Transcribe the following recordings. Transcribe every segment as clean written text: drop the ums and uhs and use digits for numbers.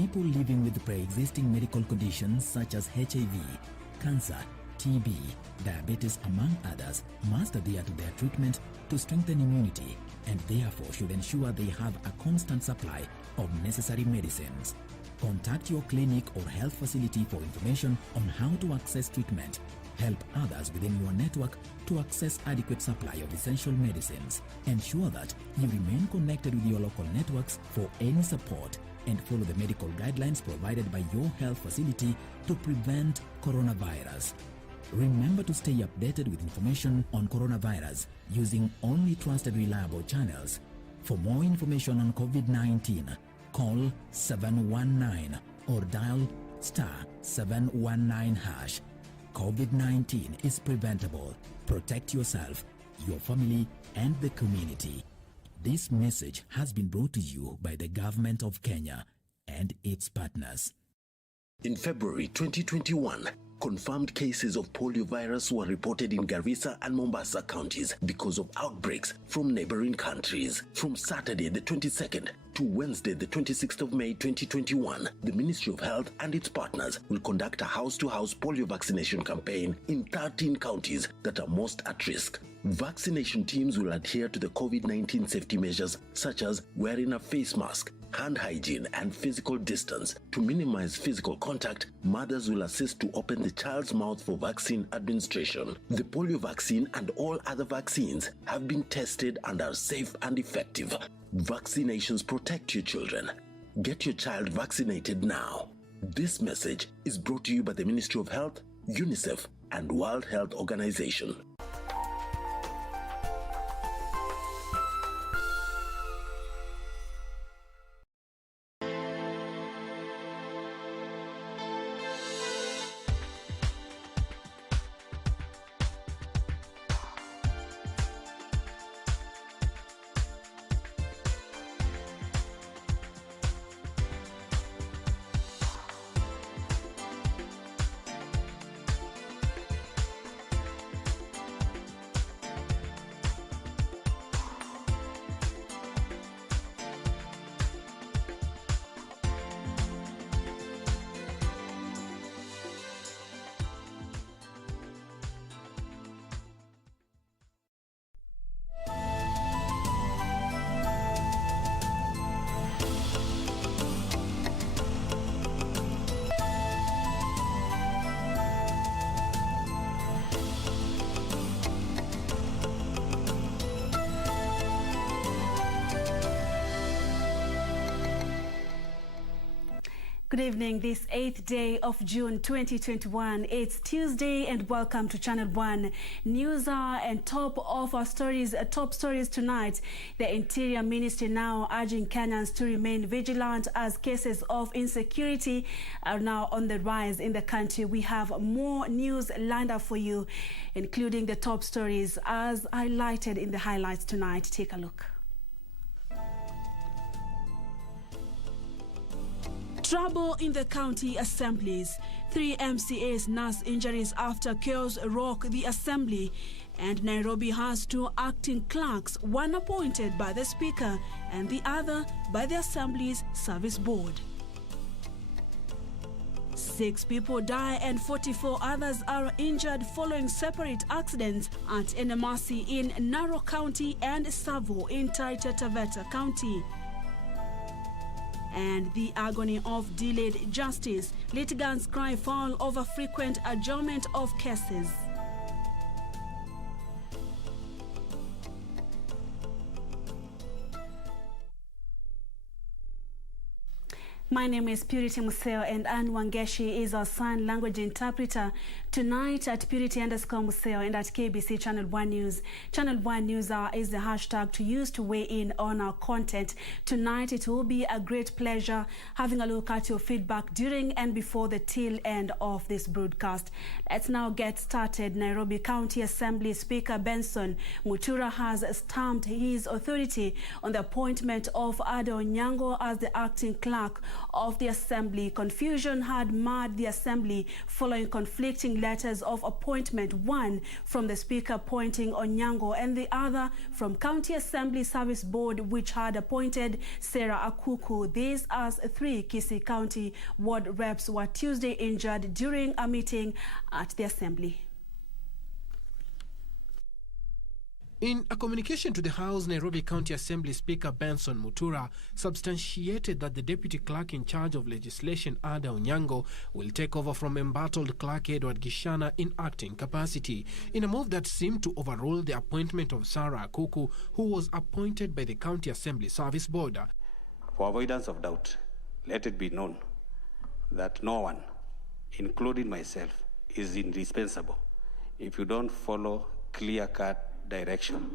people living with pre-existing medical conditions such as HIV, cancer, TB, diabetes, among others, must adhere to their treatment to strengthen immunity and therefore should ensure they have a constant supply of necessary medicines. Contact your clinic or health facility for information on how to access treatment. Help others within your network to access adequate supply of essential medicines. Ensure that you remain connected with your local networks for any support and follow the medical guidelines provided by your health facility to prevent coronavirus. Remember to stay updated with information on coronavirus using only trusted reliable channels. For more information on COVID-19, call 719 or dial *719#. COVID-19 is preventable. Protect yourself, your family, and the community. This message has been brought to you by the Government of Kenya and its partners. In February 2021, confirmed cases of polio virus were reported in Garissa and Mombasa counties because of outbreaks from neighboring countries. From Saturday the 22nd to Wednesday the 26th of May 2021, the Ministry of Health and its partners will conduct a house-to-house polio vaccination campaign in 13 counties that are most at risk. Vaccination teams will adhere to the COVID-19 safety measures such as wearing a face mask, hand hygiene, and physical distance. To minimize physical contact, mothers will assist to open the child's mouth for vaccine administration. The polio vaccine and all other vaccines have been tested and are safe and effective. Vaccinations protect your children. Get your child vaccinated now. This message is brought to you by the Ministry of Health, UNICEF, and World Health Organization. Good evening, this 8th day of June 2021. It's Tuesday and welcome to Channel 1 News Hour. And top stories tonight. The Interior Ministry now urging Kenyans to remain vigilant as cases of insecurity are now on the rise in the country. We have more news lined up for you, including the top stories as highlighted in the highlights tonight. Take a look. Trouble in the county assemblies. 3 MCAs nurse injuries after chaos rock the assembly. And Nairobi has 2 acting clerks, one appointed by the Speaker and the other by the Assembly's Service Board. 6 people die and 44 others are injured following separate accidents at Enemasi in Narok County and Savo in Taita Taveta County. And the agony of delayed justice. Litigants cry foul over frequent adjournment of cases. My name is Purity Museo and Anne Wangeshi is our sign language interpreter. Tonight at Purity_Museo and at KBC Channel 1 News. Channel 1 News Hour is the hashtag to use to weigh in on our content. Tonight it will be a great pleasure having a look at your feedback during and before the tail end of this broadcast. Let's now get started. Nairobi County Assembly Speaker Benson Mutura has stamped his authority on the appointment of Ada Onyango as the acting clerk of the Assembly. Confusion had marred the Assembly following conflicting letters of appointment, one from the Speaker appointing Onyango and the other from County Assembly Service Board, which had appointed Sarah Akuku. These as 3 Kisii County ward reps were Tuesday injured during a meeting at the Assembly. In a communication to the House, Nairobi County Assembly Speaker Benson Mutura substantiated that the Deputy Clerk in charge of legislation, Ada Onyango, will take over from embattled Clerk Edward Gishana in acting capacity, in a move that seemed to overrule the appointment of Sarah Akuku, who was appointed by the County Assembly Service Board. For avoidance of doubt, let it be known that no one, including myself, is indispensable. If you don't follow clear-cut direction,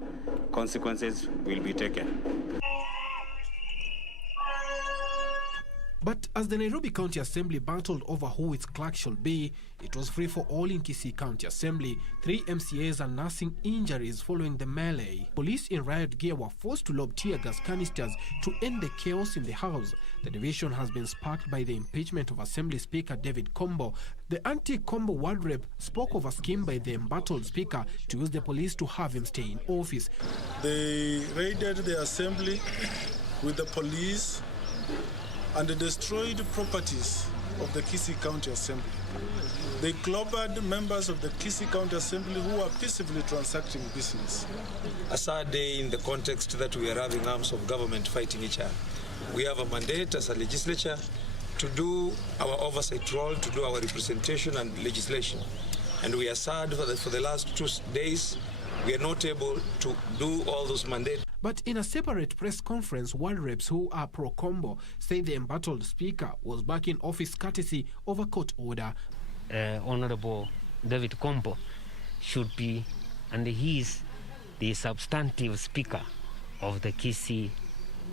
consequences will be taken. But as the Nairobi County Assembly battled over who its clerk should be, it was free for all in Kisii County Assembly. 3 MCAs are nursing injuries following the melee. Police in riot gear were forced to lob tear gas canisters to end the chaos in the House. The division has been sparked by the impeachment of Assembly Speaker David Kombo. The anti-Kombo ward rep spoke of a scheme by the embattled Speaker to use the police to have him stay in office. They raided the Assembly with the police and destroyed properties of the Kisii County Assembly. They clobbered members of the Kisii County Assembly who were peacefully transacting business. A sad day in the context that we are having arms of government fighting each other. We have a mandate as a legislature to do our oversight role, to do our representation and legislation. And we are sad for the last 2 days, we are not able to do all those mandates. But in a separate press conference, ward reps who are pro-Kombo say the embattled Speaker was back in office courtesy of a court order. Honorable David Kombo should be, and he is the substantive Speaker of the Kisii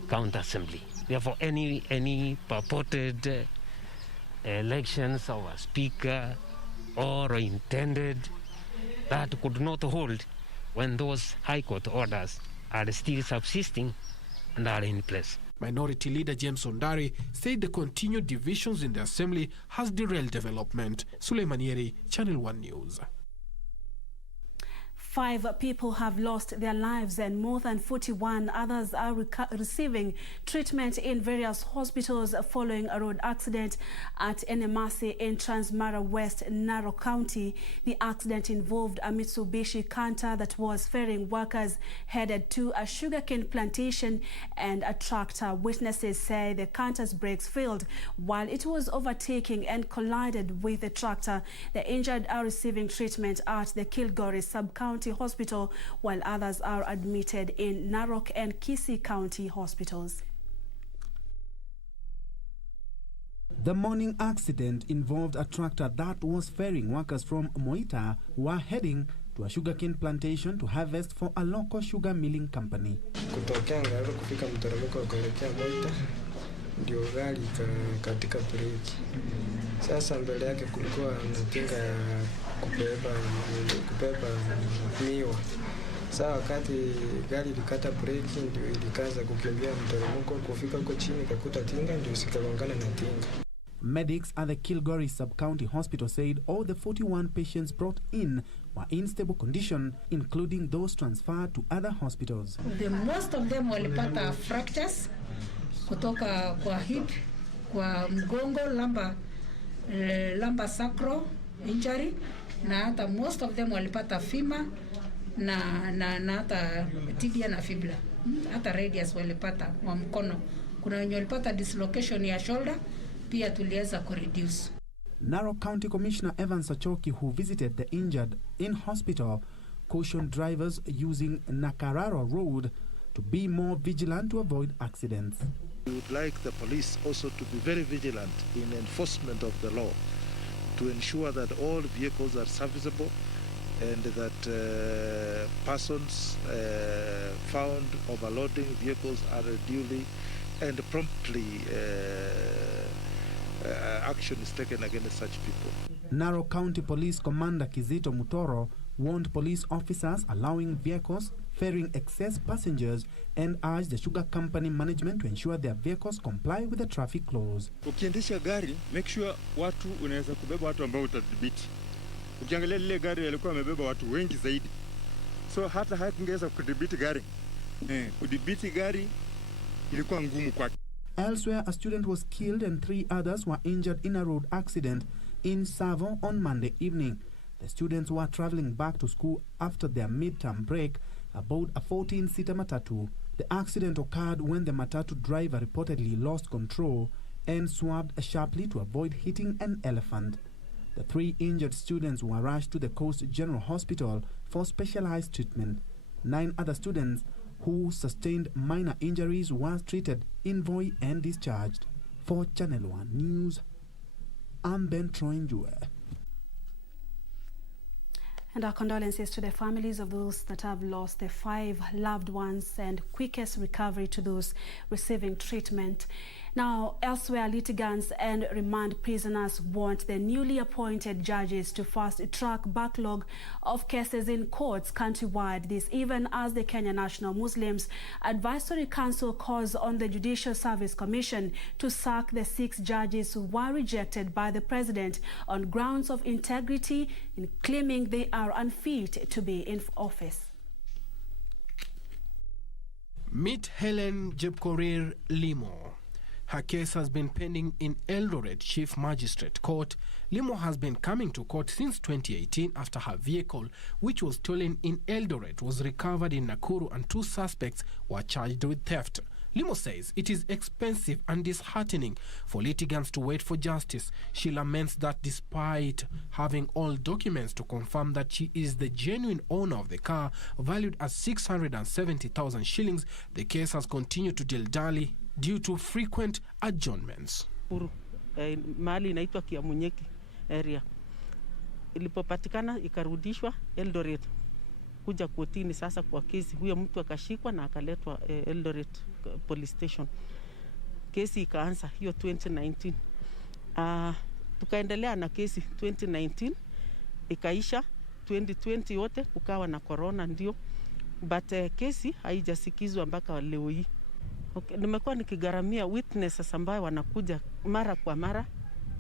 County Assembly. Therefore, any purported elections of a Speaker or intended, that could not hold when those High Court orders are still subsisting and are in place. Minority Leader James Ondari said the continued divisions in the Assembly has derailed development. Suleimanieri, Channel 1 News. 5 people have lost their lives and more than 41 others are receiving treatment in various hospitals following a road accident at Enemasi in Transmara West, Narok County. The accident involved a Mitsubishi Canter that was ferrying workers headed to a sugarcane plantation and a tractor. Witnesses say the Canter's brakes failed while it was overtaking and collided with the tractor. The injured are receiving treatment at the Kilgoris Sub-County Hospital, while others are admitted in Narok and Kisii County hospitals. The morning accident involved a tractor that was ferrying workers from Moita who were heading to a sugarcane plantation to harvest for a local sugar milling company. Kutokea Ngaro kufika mteremko kuelekea Moita ndio gari katika breki. Sasa mbele yake kulikuwa na tinga ya kubeba miwa. Sasa wakati gari ilikata breki ndio ilikaanza kukimbia mteremko kufika huko chini kakuta tinga ndio sikagongana na tinga. Medics at the Kilgoris Sub-County Hospital said all the 41 patients brought in were in stable condition, including those transferred to other hospitals. Most of them walipata fractures kutoka kwa hip, kwa mgongo, lumbar sacral injury, na hata most of them walipata femur na hata tibia na fibula. Hata radius walipata wa mkono. Kuna wenye walipata dislocation ya shoulder, pia tuliweza kureduce. Narok County Commissioner Evan Sachoki, who visited the injured in hospital, cautioned drivers using Nakararo Road to be more vigilant to avoid accidents. We would like the police also to be very vigilant in enforcement of the law to ensure that all vehicles are serviceable and that persons found overloading vehicles are duly and promptly action is taken against such people. Narok County Police Commander Kizito Mutoro warned police officers allowing vehicles ferrying excess passengers and urged the sugar company management to ensure their vehicles comply with the traffic laws. Ukiendesha gari, make sure watu unaweza kubeba watu ambao utadhibiti. Ukiangalia lile gari yalikuwa yamebeba watu wengi zaidi. So hata hakungeweza kudhibiti gari. Kudhibiti gari ilikuwa ngumu kwake. Elsewhere, a student was killed and 3 others were injured in a road accident in Savo on Monday evening. The students were traveling back to school after their midterm break aboard a 14-seater matatu. The accident occurred when the matatu driver reportedly lost control and swerved sharply to avoid hitting an elephant. The 3 injured students were rushed to the Coast General Hospital for specialized treatment. 9 other students who sustained minor injuries were treated in Voi and discharged. For Channel 1 News, I'm Ben Troinjue. And our condolences to the families of those that have lost their 5 loved ones and quickest recovery to those receiving treatment. Now, elsewhere, litigants and remand prisoners want the newly appointed judges to fast-track backlog of cases in courts countrywide. This even as the Kenya National Muslims Advisory Council calls on the Judicial Service Commission to sack the 6 judges who were rejected by the president on grounds of integrity, in claiming they are unfit to be in office. Meet Helen Jepkorir Limo. Her case has been pending in Eldoret Chief Magistrate Court. Limo has been coming to court since 2018 after her vehicle, which was stolen in Eldoret, was recovered in Nakuru and 2 suspects were charged with theft. Limo says it is expensive and disheartening for litigants to wait for justice. She laments that despite having all documents to confirm that she is the genuine owner of the car, valued at 670,000 shillings, the case has continued to dilly-dally due to frequent adjournments. Mahali inaitwa Kiamunyeki area. Ilipopatikana ikarudishwa Eldoret kuja kotini sasa kwa kesi. Huyo mtu akashikwa na akaletwa Eldoret police station. Kesi ikaanza hiyo 2019. Tukaendelea na kesi 2019 ikaisha 2020 yote kukawa na corona ndio. But kesi haijasikizwa mpaka leo hii. Okay, nimekuwa nikigaramia witnesses ambao wanakuja mara kwa mara,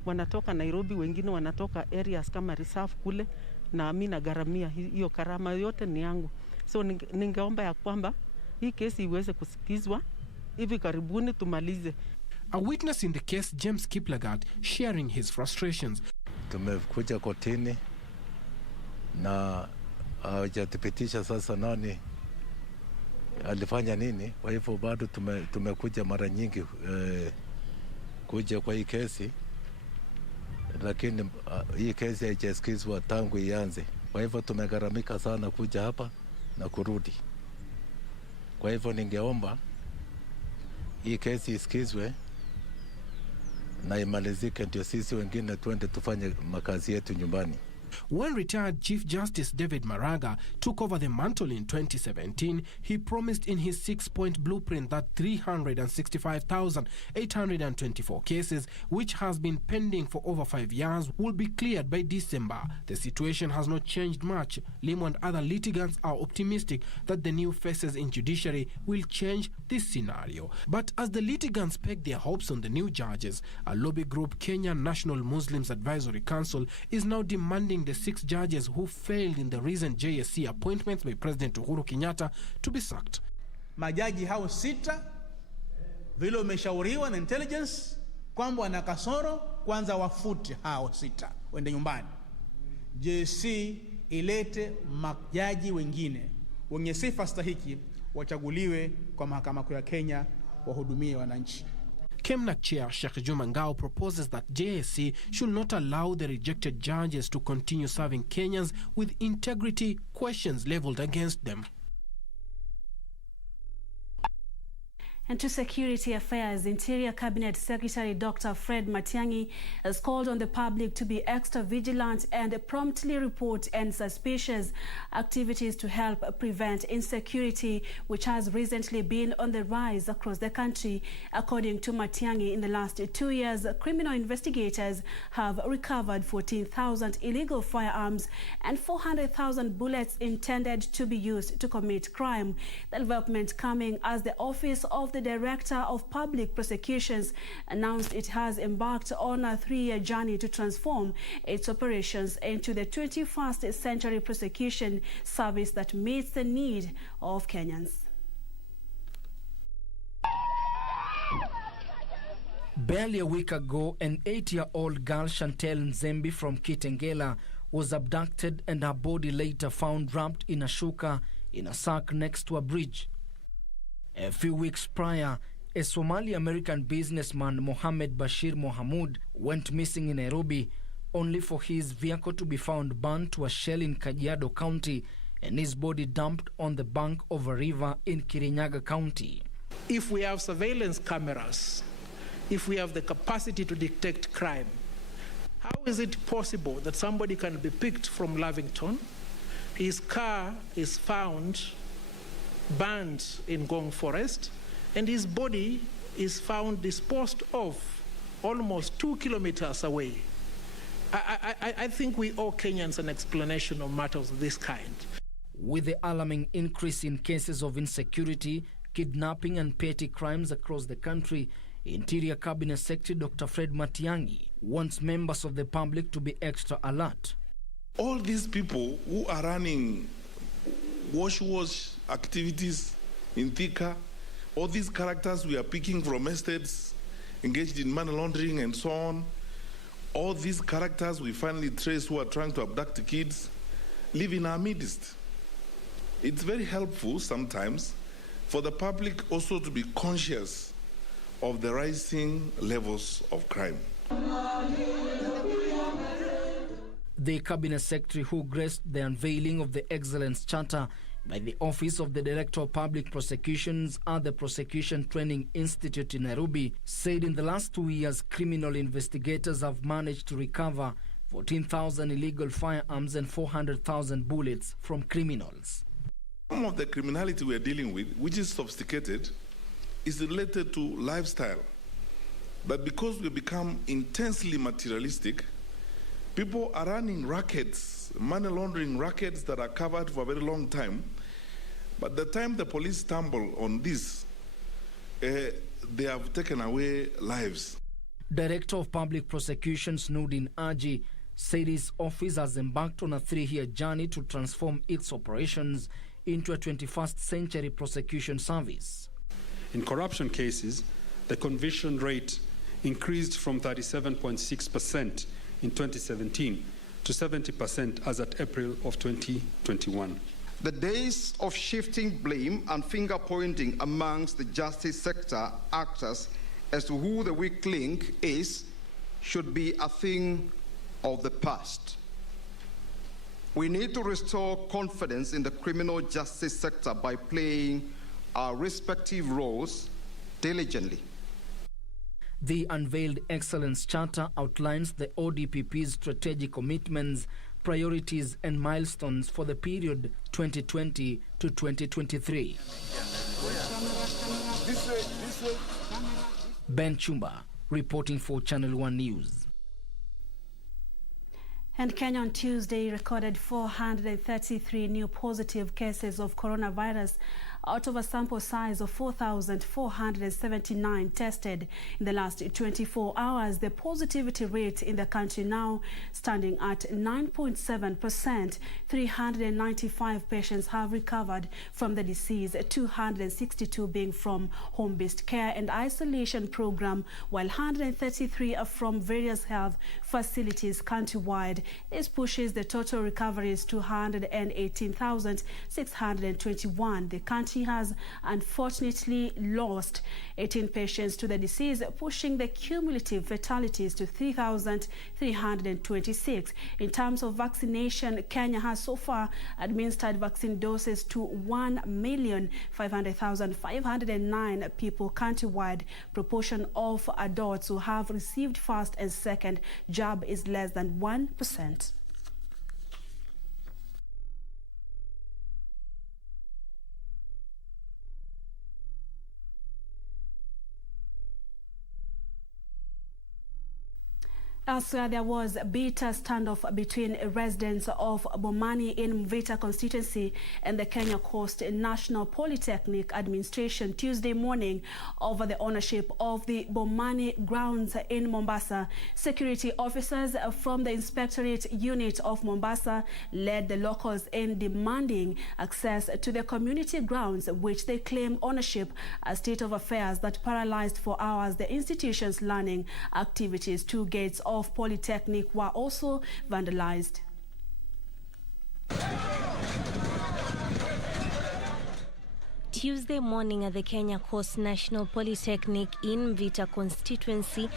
wanatoka Nairobi, wengine wanatoka areas kama reserve kule, na mimi nagaramia hiyo karama yote ni yangu. So ningeomba ya kwamba hii kesi iweze kusikizwa hivi karibuni tumalize. A witness in the case, James Kiplagat, sharing his frustrations. Tumekuja kotini na hawajathibitisha sasa nani alifanya nini. Kwa hivyo bado tumekuja mara nyingi kuja kwa hii kesi, lakini hii kesi haijasikizwa tangu ianze. Kwa hivyo tumegaramika sana kuja hapa na kurudi. Kwa hivyo ningeomba hii kesi isikizwe na imalizike, ndio sisi wengine tuende tufanye makazi yetu nyumbani. When retired Chief Justice David Maraga took over the mantle in 2017, he promised in his 6-point blueprint that 365,824 cases, which has been pending for over 5 years, will be cleared by December. The situation has not changed much. Limo and other litigants are optimistic that the new faces in Judiciary will change this scenario. But as the litigants peg their hopes on the new judges, a lobby group, Kenya National Muslims Advisory Council, is now demanding the 6 judges who failed in the recent JSC appointments by President Uhuru Kenyatta to be sacked. Majaji hao 6 vile umeshauriwa na intelligence kwamba wana kasoro, kwanza wafute hao 6 wende nyumbani. JSC ilete majaji wengine wenye sifa stahiki wachaguliwe kwa mahakama kuu ya Kenya wahudumie wananchi. Kemnak Chair Sheikh Juma Ngao proposes that JSC should not allow the rejected judges to continue serving Kenyans with integrity questions leveled against them. And to security affairs, Interior Cabinet Secretary Dr. Fred Matiang'i has called on the public to be extra vigilant and promptly report any suspicious activities to help prevent insecurity, which has recently been on the rise across the country. According to Matiang'i, in the last 2 years, criminal investigators have recovered 14,000 illegal firearms and 400,000 bullets intended to be used to commit crime. The development coming as the Office of of the Director of Public Prosecutions announced it has embarked on a 3-year journey to transform its operations into the 21st century prosecution service that meets the need of Kenyans. Barely a week ago, an 8-year-old girl, Chantel Nzembi from Kitengela, was abducted and her body later found wrapped in a shuka in a sack next to a bridge. A few weeks prior, a Somali-American businessman, Mohammed Bashir Mohamud, went missing in Nairobi, only for his vehicle to be found burnt to a shell in Kajiado County and his body dumped on the bank of a river in Kirinyaga County. If we have surveillance cameras, if we have the capacity to detect crime, how is it possible that somebody can be picked from Lavington, his car is found burned in Gong Forest, and his body is found disposed of almost 2 kilometers away? I think we owe Kenyans an explanation of matters of this kind. With the alarming increase in cases of insecurity, kidnapping and petty crimes across the country, Interior Cabinet Secretary Dr. Fred Matiang'i wants members of the public to be extra alert. All these people who are running wash activities in Thika, all these characters we are picking from estates engaged in money laundering and so on, all these characters we finally trace who are trying to abduct the kids live in our midst. It's very helpful sometimes for the public also to be conscious of the rising levels of crime. The Cabinet Secretary, who graced the unveiling of the Excellence Charter by the Office of the Director of Public Prosecutions at the Prosecution Training Institute in Nairobi, said in the last 2 years, criminal investigators have managed to recover 14,000 illegal firearms and 400,000 bullets from criminals. Some of the criminality we are dealing with, which is sophisticated, is related to lifestyle. But because we become intensely materialistic, people are running rackets, money laundering rackets that are covered for a very long time. But the time the police stumble on this, they have taken away lives. Director of Public Prosecutions Nudin Aji said his office has embarked on a 3-year journey to transform its operations into a 21st century prosecution service. In corruption cases, the conviction rate increased from 37.6% in 2017 to 70% as at April of 2021. The days of shifting blame and finger-pointing amongst the justice sector actors as to who the weak link is should be a thing of the past. We need to restore confidence in the criminal justice sector by playing our respective roles diligently. The unveiled Excellence Charter outlines the ODPP's strategic commitments, priorities and milestones for the period 2020 to 2023. Ben Chumba, reporting for Channel 1 News. And Kenya on Tuesday recorded 433 new positive cases of coronavirus out of a sample size of 4,479 tested in the last 24 hours. The positivity rate in the country now standing at 9.7%. 395 patients have recovered from the disease, 262 being from home-based care and isolation program, while 133 are from various health facilities countrywide. This pushes the total recoveries to 118,621. The country has unfortunately lost 18 patients to the disease, pushing the cumulative fatalities to 3,326. In terms of vaccination, Kenya has so far administered vaccine doses to 1,500,509 people countrywide. Proportion of adults who have received first and second jab is less than 1%. Elsewhere, there was a bitter standoff between residents of Bomani in Mvita constituency and the Kenya Coast National Polytechnic administration Tuesday morning over the ownership of the Bomani grounds in Mombasa. Security officers from the Inspectorate Unit of Mombasa led the locals in demanding access to the community grounds, which they claim ownership, a state of affairs that paralyzed for hours the institution's learning activities. 2 gates of Polytechnic were also vandalized. Tuesday morning at the Kenya Coast National Polytechnic in Mvita constituency,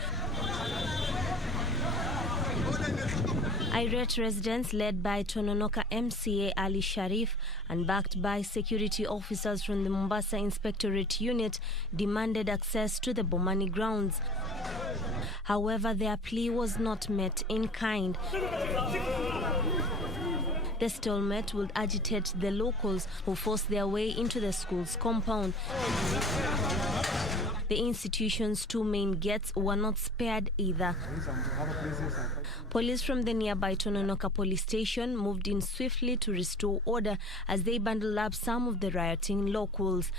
irate residents led by Tononoka MCA Ali Sharif and backed by security officers from the Mombasa Inspectorate Unit demanded access to the Bomani grounds. However, their plea was not met in kind. The stalemate would agitate the locals who forced their way into the school's compound. The institution's 2 main gates were not spared either. Police from the nearby Tononoka police station moved in swiftly to restore order as they bundled up some of the rioting locals.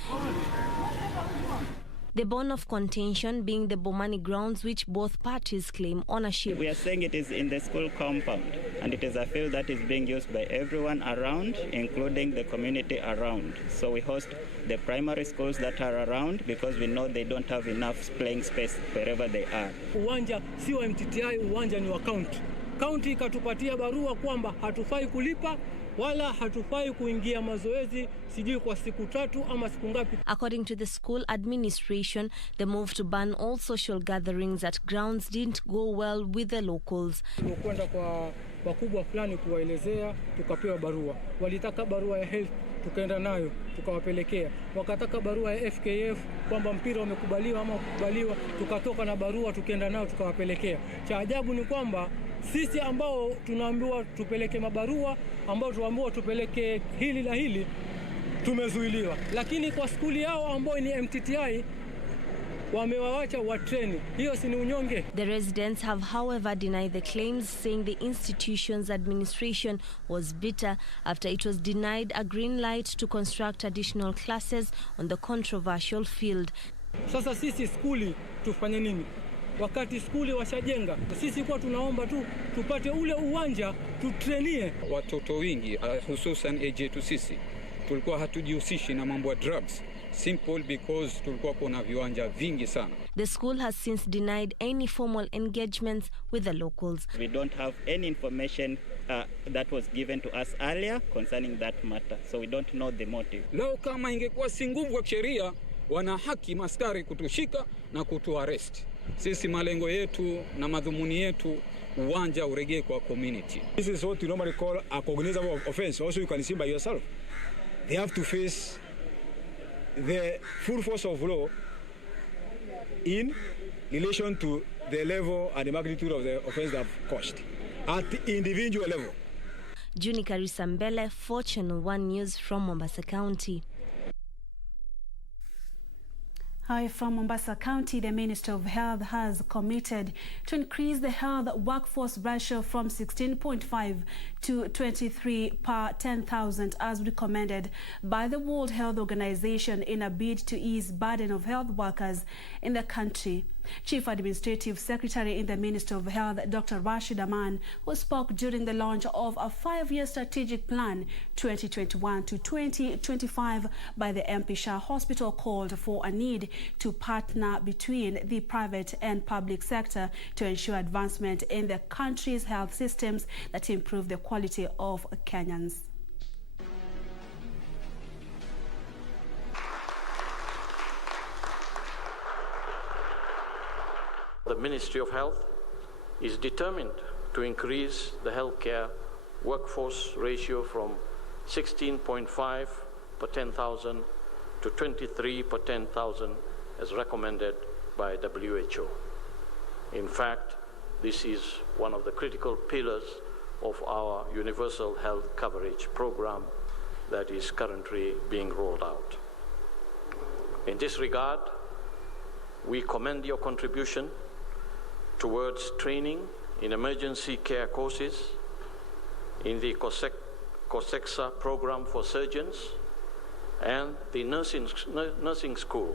The bone of contention being the Bomani grounds, which both parties claim ownership. We are saying it is in the school compound, and it is a field that is being used by everyone around, including the community around. So we host the primary schools that are around because we know they don't have enough playing space wherever they are. Uwanja si wa MTTI, uwanja ni wa county. County ikatupatia barua kwamba hatufai kulipa wala hatufai kuingia mazoezi sijui kwa siku 3 ama siku ngapi. According to the school administration, the move to ban all social gatherings at grounds didn't go well with the locals. Tukwenda kwa wakubwa fulani kuwaelezea, tukapewa barua. Walitaka barua ya health, tukaenda nayo tukawapelekea. Wakataka barua ya FKF kwamba mpira umekubaliwa ama kukubaliwa, tukatoka na barua tukaenda nayo tukawapelekea. Cha ajabu ni kwamba sisi ambao tunaambiwa tupeleke mabarua, ambao tuambiwa tupeleke hili na hili, tumezuiliwa. Lakini kwa skuli yao ambao ni MTTI wamewawacha watreni. Hiyo si ni unyonge? The residents have however denied the claims, saying the institution's administration was bitter after it was denied a green light to construct additional classes on the controversial field. Sasa sisi skuli tufanye nini? Wakati skuli washajenga, sisi kwa tunaomba tu tupate ule uwanja tutrenie. Watoto wengi hususan age yetu sisi tulikuwa hatujihusishi na mambo ya drugs, simple because tulikuwa kuna viwanja vingi sana. The school has since denied any formal engagements with the locals. We don't have any information that was given to us earlier concerning that matter, so we don't know the motive. Leo kama ingekuwa si nguvu ya sheria, wana haki maskari kutushika na kutuarrest. Sisi malengo yetu na madhumuni yetu uwanja uregee kwa community. This is what you normally call a cognizable offense. Also you can see by yourself. They have to face the full force of law in relation to the level and the magnitude of the offense they have caused at the individual level. Juni Karisa Mbele for Channel 1 News from Mombasa County. Hi, from Mombasa County, the Minister of Health has committed to increase the health workforce ratio from 16.5 to 23 per 10,000 as recommended by the World Health Organization in a bid to ease burden of health workers in the country. Chief Administrative Secretary in the Ministry of Health, Dr. Rashid Aman, who spoke during the launch of a 5-year strategic plan 2021 to 2025 by the MP Shah Hospital, called for a need to partner between the private and public sector to ensure advancement in the country's health systems that improve the quality of Kenyans. The Ministry of Health is determined to increase the healthcare workforce ratio from 16.5 per 10,000 to 23 per 10,000 as recommended by WHO. In fact, this is one of the critical pillars of our universal health coverage program that is currently being rolled out. In this regard, we commend your contribution towards training in emergency care courses, in the COSEXA program for surgeons, and the nursing school,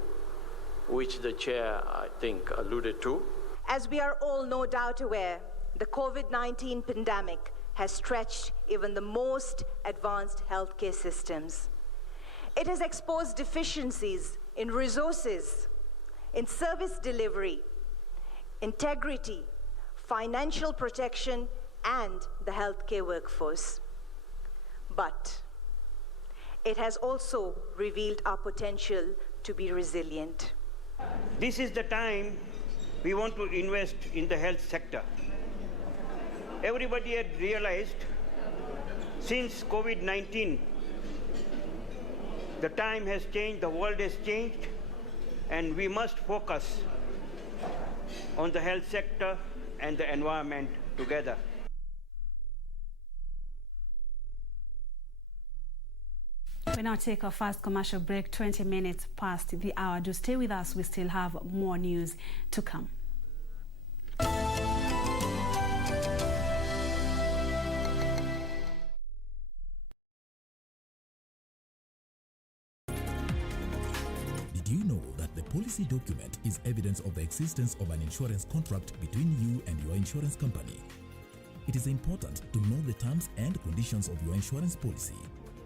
which the chair, I think, alluded to. As we are all no doubt aware, the COVID-19 pandemic has stretched even the most advanced healthcare systems. It has exposed deficiencies in resources, in service delivery, integrity, financial protection, and the healthcare workforce. But it has also revealed our potential to be resilient. This is the time we want to invest in the health sector. Everybody had realized since COVID-19, the time has changed, the world has changed, and we must focus on the health sector and the environment together. We now take our first commercial break, 20 minutes past the hour. Do stay with us, we still have more news to come. Did you know that the policy document is evidence of the existence of an insurance contract between you and your insurance company? It is important to know the terms and conditions of your insurance policy.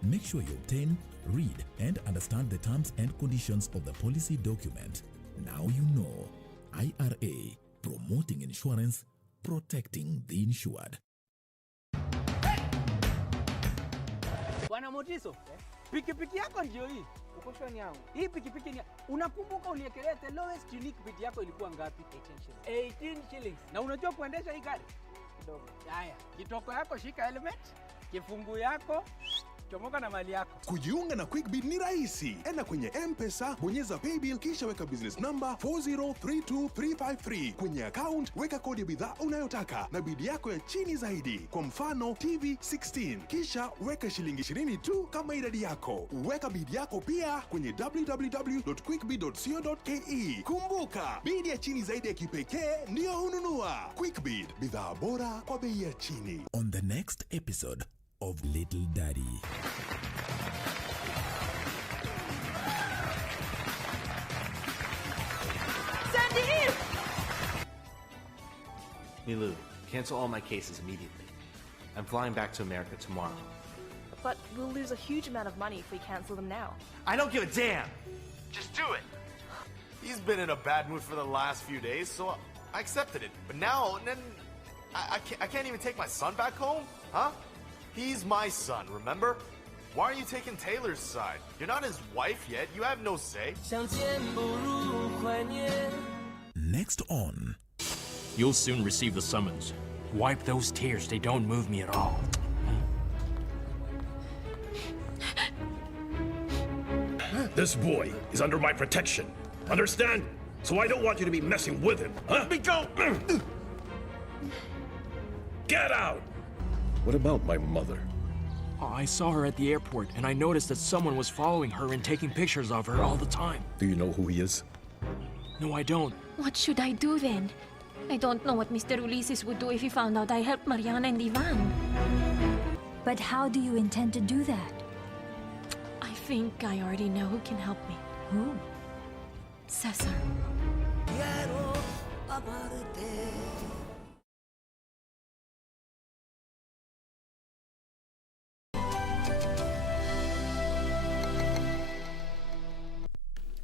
Make sure you obtain, read, and understand the terms and conditions of the policy document. Now you know. IRA, promoting insurance, protecting the insured. Bwana Motiso, pikipiki yako ndio hii. Uko shwani yangu. Hii pikipiki ni unakumbuka uliekelea the lowest unique bid yako ilikuwa ngapi? 18 shillings. Na unajua kuendesha hii gari? Kidogo. Haya, kitoko yako shika helmet, kifungu yako chomoka na mali yako. Kujiunga na QuickBid ni rahisi. Enda kwenye M-Pesa, bonyeza paybill kisha weka business number 4032353. Kwenye account weka kodi ya bidhaa unayotaka na bid yako ya chini zaidi. Kwa mfano TV 16. Kisha weka shilingi 20 tu kama idadi yako. Weka bid yako pia kwenye www.quickbid.co.ke. Kumbuka, bid ya chini zaidi ya kipekee ndio hununua. QuickBid, bidhaa bora kwa bei ya chini. On the next episode of Little Daddy. Milu, cancel all my cases immediately. I'm flying back to America tomorrow. But we'll lose a huge amount of money if we cancel them now. I don't give a damn! Just do it! He's been in a bad mood for the last few days, so I accepted it. But now, I can't even take my son back home? Huh? He's my son, remember? Why are you taking Taylor's side? You're not his wife yet. You have no say. Next on. You'll soon receive the summons. Wipe those tears. They don't move me at all. This boy is under my protection. Understand? So I don't want you to be messing with him. Huh? Let me go! Get out! What about my mother? I saw her at the airport, and I noticed that someone was following her and taking pictures of her all the time. Do you know who he is? No, I don't. What should I do then? I don't know what Mr. Ulysses would do if he found out I helped Mariana and Ivan. But how do you intend to do that? I think I already know who can help me. Who? Cesar.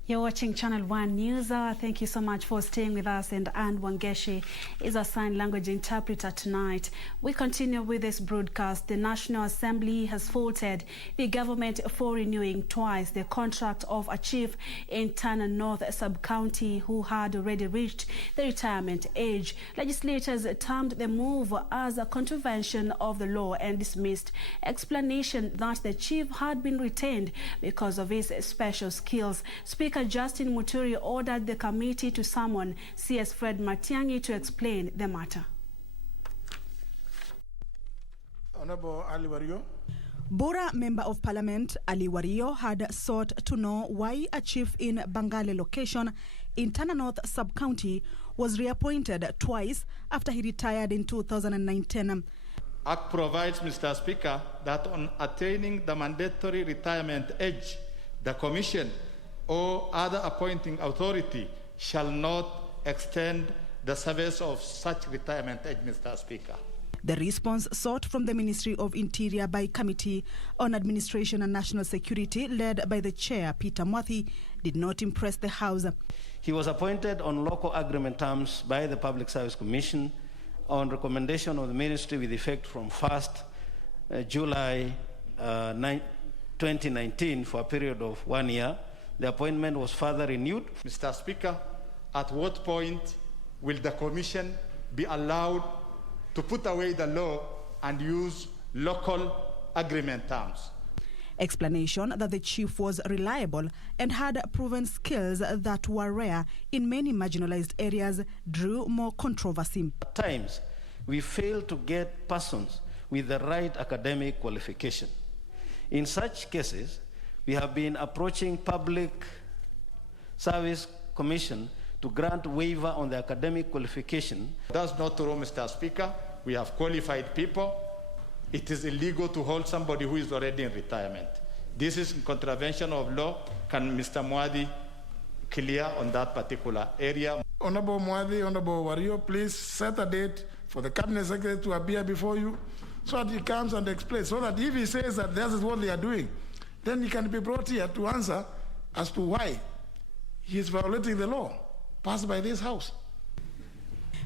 You're watching Channel 1 News Hour. Thank you so much for staying with us. And Anne Wangeshi is our sign language interpreter tonight. We continue with this broadcast. The National Assembly has faulted the government for renewing twice the contract of a chief in Tana North Sub-County who had already reached the retirement age. Legislators termed the move as a contravention of the law and dismissed explanation that the chief had been retained because of his special skills. Speaker Justin Muturi ordered the committee to summon CS Fred Matiang'i to explain the matter. Honorable Ali Wario. Bora Member of Parliament Ali Wario had sought to know why a chief in Bangale location in Tana North Sub-County was reappointed twice after he retired in 2019. Act provides, Mr. Speaker, that on attaining the mandatory retirement age, the Commission or other appointing authority shall not extend the service of such retirement age, Mr. Speaker. The response sought from the Ministry of Interior by Committee on Administration and National Security, led by the Chair, Peter Mwathi, did not impress the House. He was appointed on local agreement terms by the Public Service Commission on recommendation of the Ministry with effect from 1st July 2019 for a period of 1 year. The appointment was further renewed. Mr. Speaker, at what point will the Commission be allowed to put away the law and use local agreement terms? Explanation that the chief was reliable and had proven skills that were rare in many marginalized areas drew more controversy. At times, we fail to get persons with the right academic qualification. In such cases, we have been approaching Public Service Commission to grant waiver on the academic qualification. That's not true, Mr. Speaker. We have qualified people. It is illegal to hold somebody who is already in retirement. This is in contravention of law. Can Mr. Mwathi clear on that particular area? Honorable Mwathi, Honorable Wario, please set a date for the Cabinet Secretary to appear before you so that he comes and explains, so that if he says that this is what they are doing, then he can be brought here to answer as to why he is violating the law passed by this House.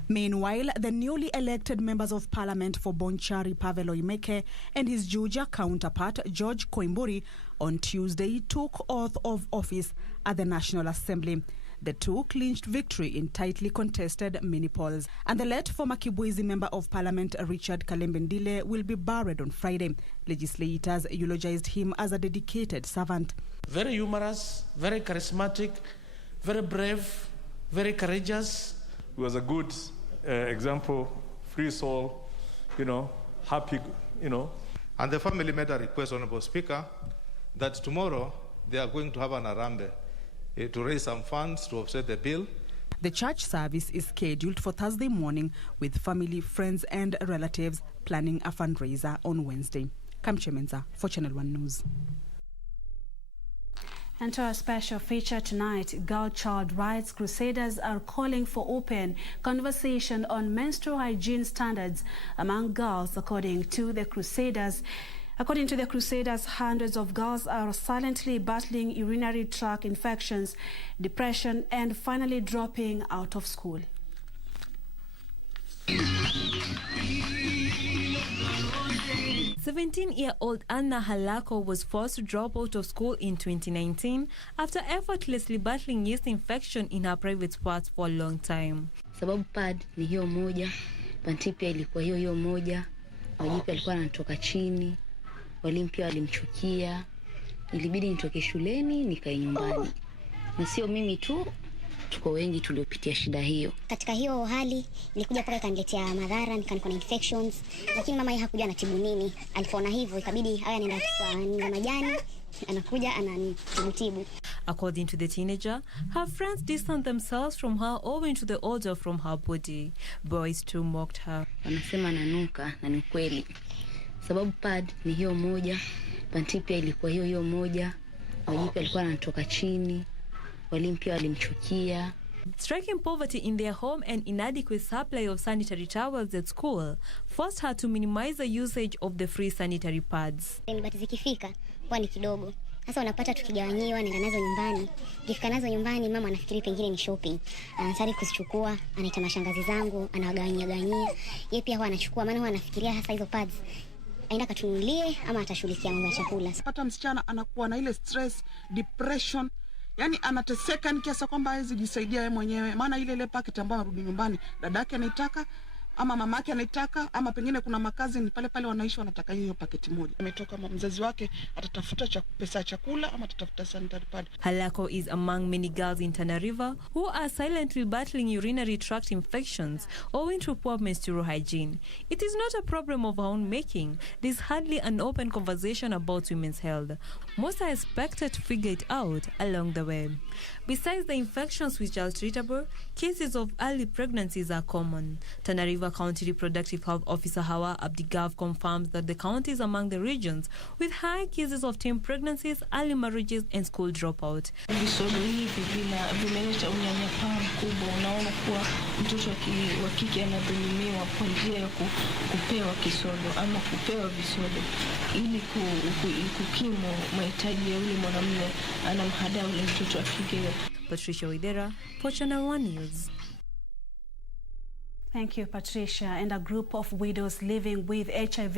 Meanwhile, the newly elected members of Parliament for Bonchari Pavel Oimeke and his Juja counterpart George Koimburi on Tuesday took oath of office at the National Assembly. The two clinched victory in tightly contested mini-polls. And the late former Kibwezi Member of Parliament Richard Kalembendile will be buried on Friday. Legislators eulogized him as a dedicated servant. Very humorous, very charismatic, very brave, very courageous. He was a good example, free soul, happy, And the family made a request, Honorable Speaker, that tomorrow they are going to have an arambe to raise some funds to offset the bill. The church service is scheduled for Thursday morning, with family, friends and relatives planning a fundraiser on Wednesday. Kamche Menza for Channel 1 News. And to our special feature tonight, Girl Child Rights Crusaders are calling for open conversation on menstrual hygiene standards among girls, according to the Crusaders. According to the Crusaders, hundreds of girls are silently battling urinary tract infections, depression, and finally dropping out of school. 17-year-old Anna Halako was forced to drop out of school in 2019 after effortlessly battling yeast infection in her private parts for a long time. Sababu pad ni hiyo moja, panti pia ilikuwa hiyo moja, wajipi alikuwa anatoka chini, walimu pia walimchukia, ilibidi nitoke shuleni nikae nyumbani. Na sio mimi tu, tuko wengi tuliopitia shida hiyo. Katika hiyo hali ilikuja paka ikaniletea madhara, nikawa na infections, lakini mama yeye hakuja anatibu nini. Alipoona hivyo ikabidi haya nenda kwa majani, anakuja ananitibu. According to the teenager, her friends distanced themselves from her owing to the odor from her body. Boys too mocked her. Wanasema nanuka, na ni kweli. Sababu pad ni hiyo moja, panti pia ilikuwa hiyo moja, wajipi alikuwa anatoka chini, walimu pia walimchukia. Striking poverty in their home and inadequate supply of sanitary towels at school forced her to minimize the usage of the free sanitary pads. But zikifika kwa ni kidogo. Sasa unapata tukigawanyiwa nenda nazo nyumbani. Nikifika nazo nyumbani mama anafikiri pengine ni shopping. Anataka kuzichukua, anaita mashangazi zangu, anawagawanyia. Yeye pia huwa anachukua, maana huwa anafikiria hasa hizo pads aenda katunulie ama atashughulikia mambo ya chakula. Pata msichana anakuwa na ile stress, depression, yani anateseka ni kiasi kwamba hawezi jisaidia yeye mwenyewe, maana ile packet ambayo arudi nyumbani dadake anaitaka ama mamake anaitaka, ama pengine kuna makazi ni pale pale wanaishi wanataka hiyo paketi moja. Ametoka mzazi wake atatafuta pesa chakula ama atatafuta sanitary pad. Halako is among many girls in Tana River who are silently battling urinary tract infections owing to poor menstrual hygiene. It is not a problem of our own making. There is hardly an open conversation about women's health. Most are expected to figure it out along the way. Besides the infections which are treatable, cases of early pregnancies are common. Tana River County Reproductive Health Officer Hawa Abdigav confirms that the county is among the regions with high cases of teen pregnancies, early marriages and school dropout. Visodo hivi vimeleta unyanyapaa mkubwa. Unaona kuwa mtoto wa kike anadhulumiwa kwa njia ya kupewa kisodo ama kupewa visodo ili kukimu mahitaji ya yule mwanamume anamhadaa yule mtoto wa kike. Patricia Widera for Channel 1 News. Thank you, Patricia. And a group of widows living with HIV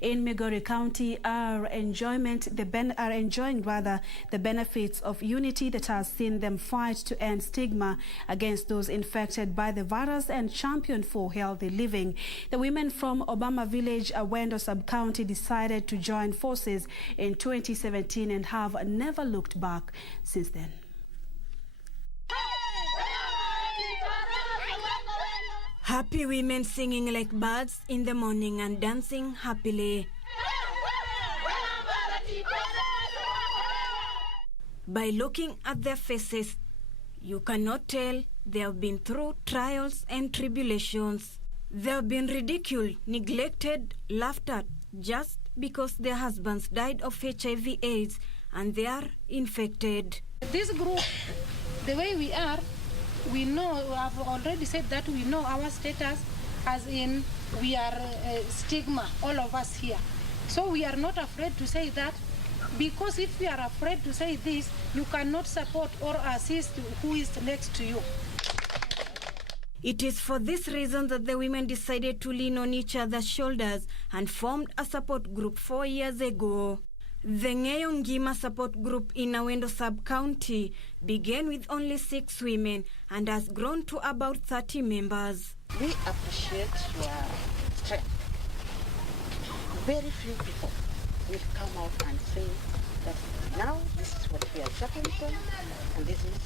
in Migori County are enjoying the benefits of unity that has seen them fight to end stigma against those infected by the virus and champion for healthy living. The women from Obama Village, Awendo Sub-County, decided to join forces in 2017 and have never looked back since then. Happy women singing like birds in the morning and dancing happily. By looking at their faces, you cannot tell they have been through trials and tribulations. They have been ridiculed, neglected, laughed at just because their husbands died of HIV/AIDS and they are infected. This group, the way we are, we know, I've already said that we know our status, as in we are stigma, all of us here. So we are not afraid to say that, because if we are afraid to say this, you cannot support or assist who is next to you. It is for this reason that the women decided to lean on each other's shoulders and formed a support group 4 years ago. The Ngeyongima support group in Awendo Sub-County began with only 6 women and has grown to about 30 members. We appreciate your strength. Very few people will come out and say that now this is what we are suffering from and this is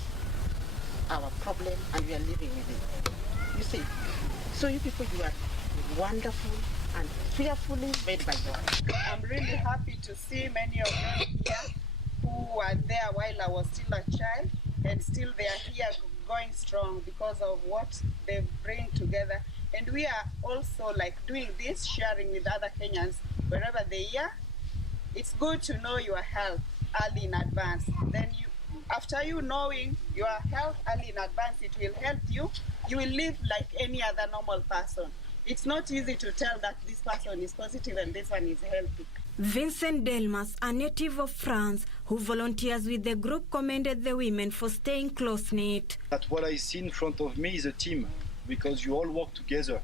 our problem and we are living with it. You see, so you people, you are wonderful and fearfully made by God. I'm really happy to see many of them here who were there while I was still a child, and still they are here going strong because of what they bring together. And we are also like doing this, sharing with other Kenyans wherever they are. It's good to know your health early in advance. Then after you knowing your health early in advance, it will help you. You will live like any other normal person. It's not easy to tell that this person is positive and this one is healthy. Vincent Delmas, a native of France who volunteers with the group, commended the women for staying close-knit. That what I see in front of me is a team, because you all work together.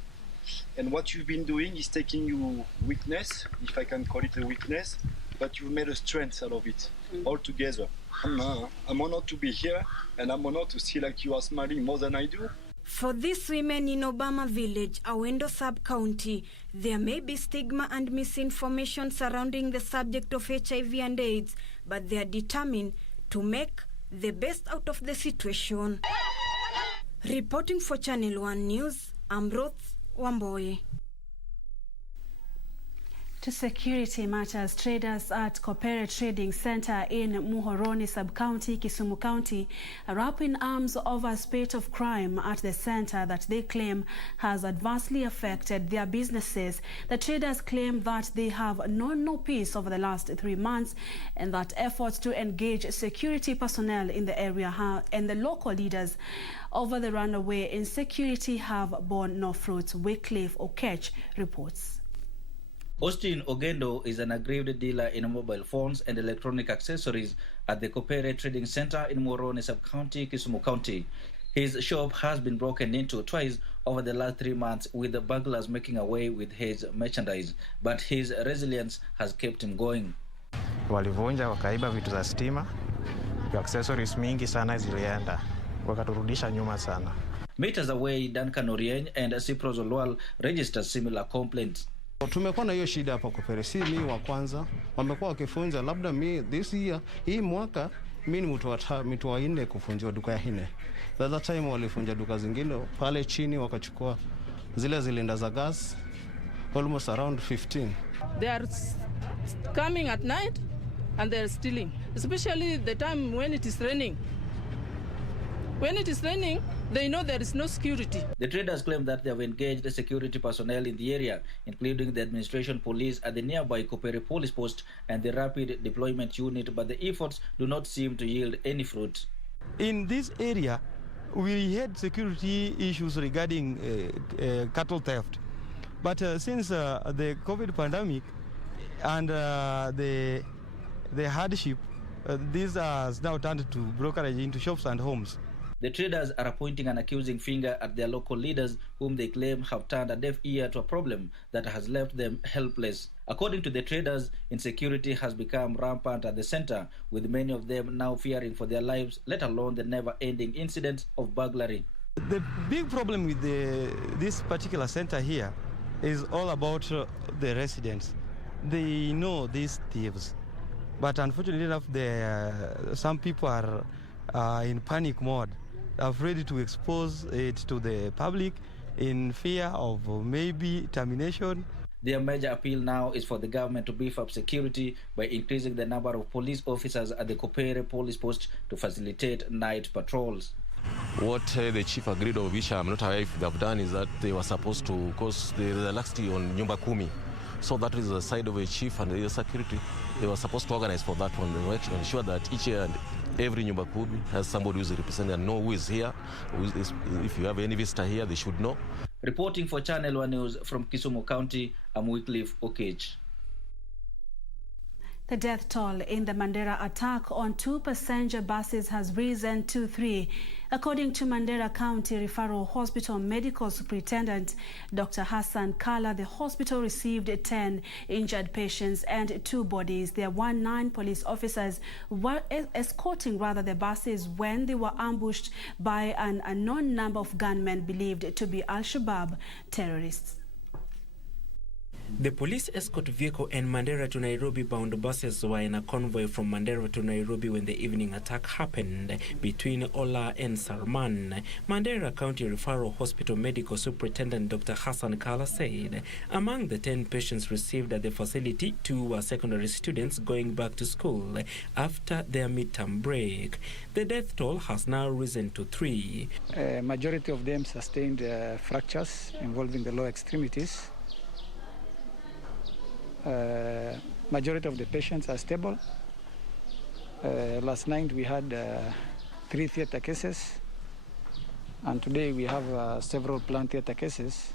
And what you've been doing is taking your weakness, if I can call it a weakness, but you've made a strength out of it, all together. I'm honored to be here, and I'm honored to see like you are smiling more than I do. For these women in Obama Village, Awendo Sub-County, there may be stigma and misinformation surrounding the subject of HIV and AIDS, but they are determined to make the best out of the situation. Reporting for Channel 1 News, I'm Ruth Wamboye. To security matters, traders at Kopere Trading Center in Muhoroni Sub-County, Kisumu County, are up in arms over a spate of crime at the center that they claim has adversely affected their businesses. The traders claim that they have known no peace over the last 3 months and that efforts to engage security personnel in the area and the local leaders over the runaway insecurity have borne no fruits. Wycliffe Okech reports. Austin Ogendo is an aggrieved dealer in mobile phones and electronic accessories at the Kopere Trading Center in Muhoroni Sub-County, Kisumu County. His shop has been broken into twice over the last 3 months, with the burglars making away with his merchandise, but his resilience has kept him going. Walivunja wakaiba vitu za stima, accessories mingi sana zilienda, wakaturudisha nyuma sana. Meters away, Duncan Orieny and Cyprus Olwal registered similar complaints. Tumekuwa na hiyo shida hapa Kopere, si mimi wa kwanza. Wamekuwa wakifunza labda this year, hii mwaka mimi ni mtu wa 4 kufunjwa duka ya 4. The other time walifunja duka zingine pale chini wakachukua zile zilinda za gas almost around 15. They are coming at night and they are stealing, especially the time when it is raining. When it is raining, they know there is no security. The traders claim that they have engaged security personnel in the area, including the administration police at the nearby Kopere police post and the rapid deployment unit, but the efforts do not seem to yield any fruit. In this area, we had security issues regarding cattle theft. But since the COVID pandemic and the hardship, this has now turned to brokerage into shops and homes. The traders are pointing an accusing finger at their local leaders, whom they claim have turned a deaf ear to a problem that has left them helpless. According to the traders, insecurity has become rampant at the center, with many of them now fearing for their lives, let alone the never-ending incidents of burglary. The big problem with this particular center here is all about the residents. They know these thieves, but unfortunately enough, some people are in panic mode, afraid to expose it to the public in fear of maybe termination. Their major appeal now is for the government to beef up security by increasing the number of police officers at the Kopere police post to facilitate night patrols. What the chief agreed of, which I'm not aware if they have done, is that they were supposed to cause the laxity on Nyumba Kumi. So that is the side of the chief and the security. They were supposed to organize for that one. They were actually ensure that each and every Nyumba Kumi has somebody who is represented and know who is here. If you have any visitor here, they should know. Reporting for Channel 1 News from Kisumu County, I'm Wycliffe Okech. The death toll in the Mandera attack on 2 passenger buses has risen to 3. According to Mandera County Referral Hospital Medical Superintendent Dr. Hassan Kala, the hospital received 10 injured patients and 2 bodies. There were 9 police officers were escorting the buses when they were ambushed by an unknown number of gunmen believed to be Al-Shabaab terrorists. The police escort vehicle and Mandera to Nairobi bound buses were in a convoy from Mandera to Nairobi when the evening attack happened between Ola and Sarman. Mandera County Referral Hospital Medical Superintendent Dr. Hassan Kala said among the 10 patients received at the facility, 2 were secondary students going back to school after their midterm break. The death toll has now risen to 3. Majority of them sustained fractures involving the lower extremities. Majority of the patients are stable. Last night we had 3 theater cases, and today we have several planned theater cases.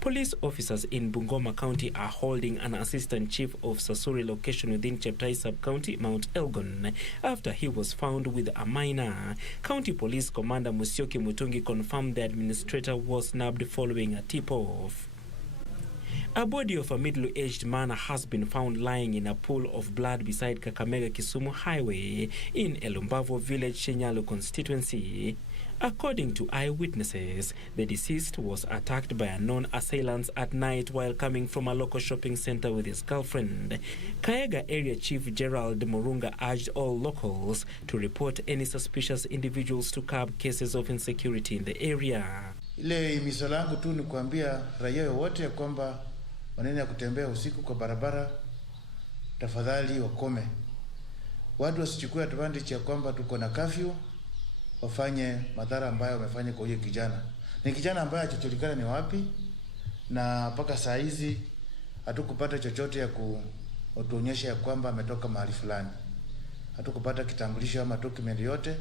Police officers in Bungoma County are holding an assistant chief of Sasuri location within Cheptai sub-county, Mount Elgon, after he was found with a minor. County Police Commander Musyoki Mutungi confirmed the administrator was snapped following a tip-off. A body of a middle-aged man has been found lying in a pool of blood beside Kakamega Kisumu Highway in Elumbavo Village, Shinyalu constituency. According to eyewitnesses, the deceased was attacked by unknown assailants at night while coming from a local shopping center with his girlfriend. Kaega Area Chief Gerald Murunga urged all locals to report any suspicious individuals to curb cases of insecurity in the area. Ile himizo langu tu ni kuambia raia wote kwamba wanene kutembea usiku kwa barabara, tafadhali wakome. Watu wasichukue advantage ya kwamba tuko na curfew, wafanye madhara ambayo wamefanya kwa huyo kijana. Ni kijana ambaye hajajulikana ni wapi, na mpaka saa hizi hatukupata chochote ya kutuonyesha ya kwamba ametoka mahali fulani. Hatukupata kitambulisho ama document yote.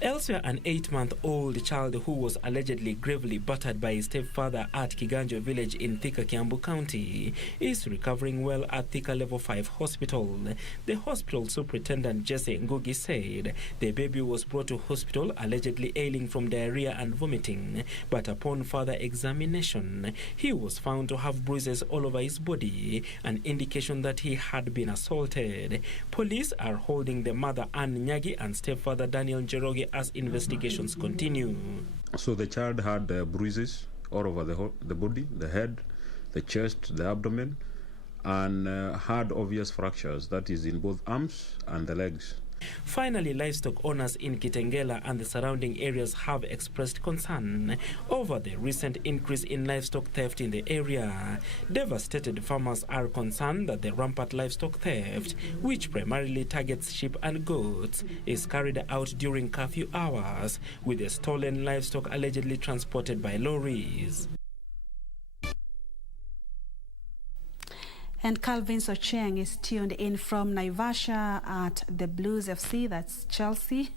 Elsewhere, an 8-month-old child who was allegedly gravely battered by his stepfather at Kiganjo village in Thika, Kiambu County, is recovering well at Thika Level 5 Hospital. The hospital superintendent Jesse Ngugi said the baby was brought to hospital allegedly ailing from diarrhea and vomiting, but upon further examination, he was found to have bruises all over his body, an indication that he had been assaulted. Police are holding the mother Ann Nyagi and stepfather Daniel Njoroge county as investigations continue. So the child had bruises all over the body, the head, the chest, the abdomen, and had obvious fractures, that is in both arms and the legs. Finally, livestock owners in Kitengela and the surrounding areas have expressed concern over the recent increase in livestock theft in the area. Devastated farmers are concerned that the rampant livestock theft, which primarily targets sheep and goats, is carried out during curfew hours, with the stolen livestock allegedly transported by lorries. And Calvin Socheng is tuned in from Naivasha at the Blues FC, that's Chelsea.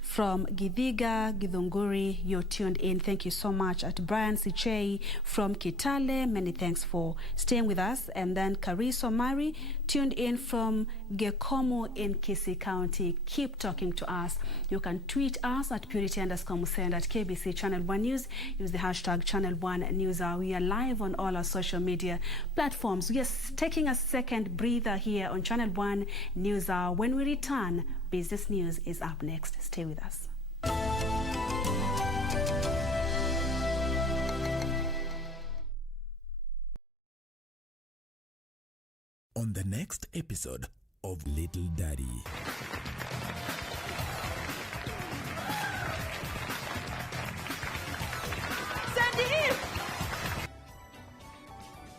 From Githiga, Githunguri, you're tuned in. Thank you so much. At Brian Sichei from Kitale, many thanks for staying with us. And then Kariso Mari, tuned in from Gekomo in Kisii County. Keep talking to us. You can tweet us at purity_Museo and at KBC Channel 1 News. Use the hashtag Channel 1 News. We are live on all our social media platforms. We are taking a second breather here on Channel 1 News Hour. When we return, business news is up next. Stay with us. On the next episode of Little Daddy.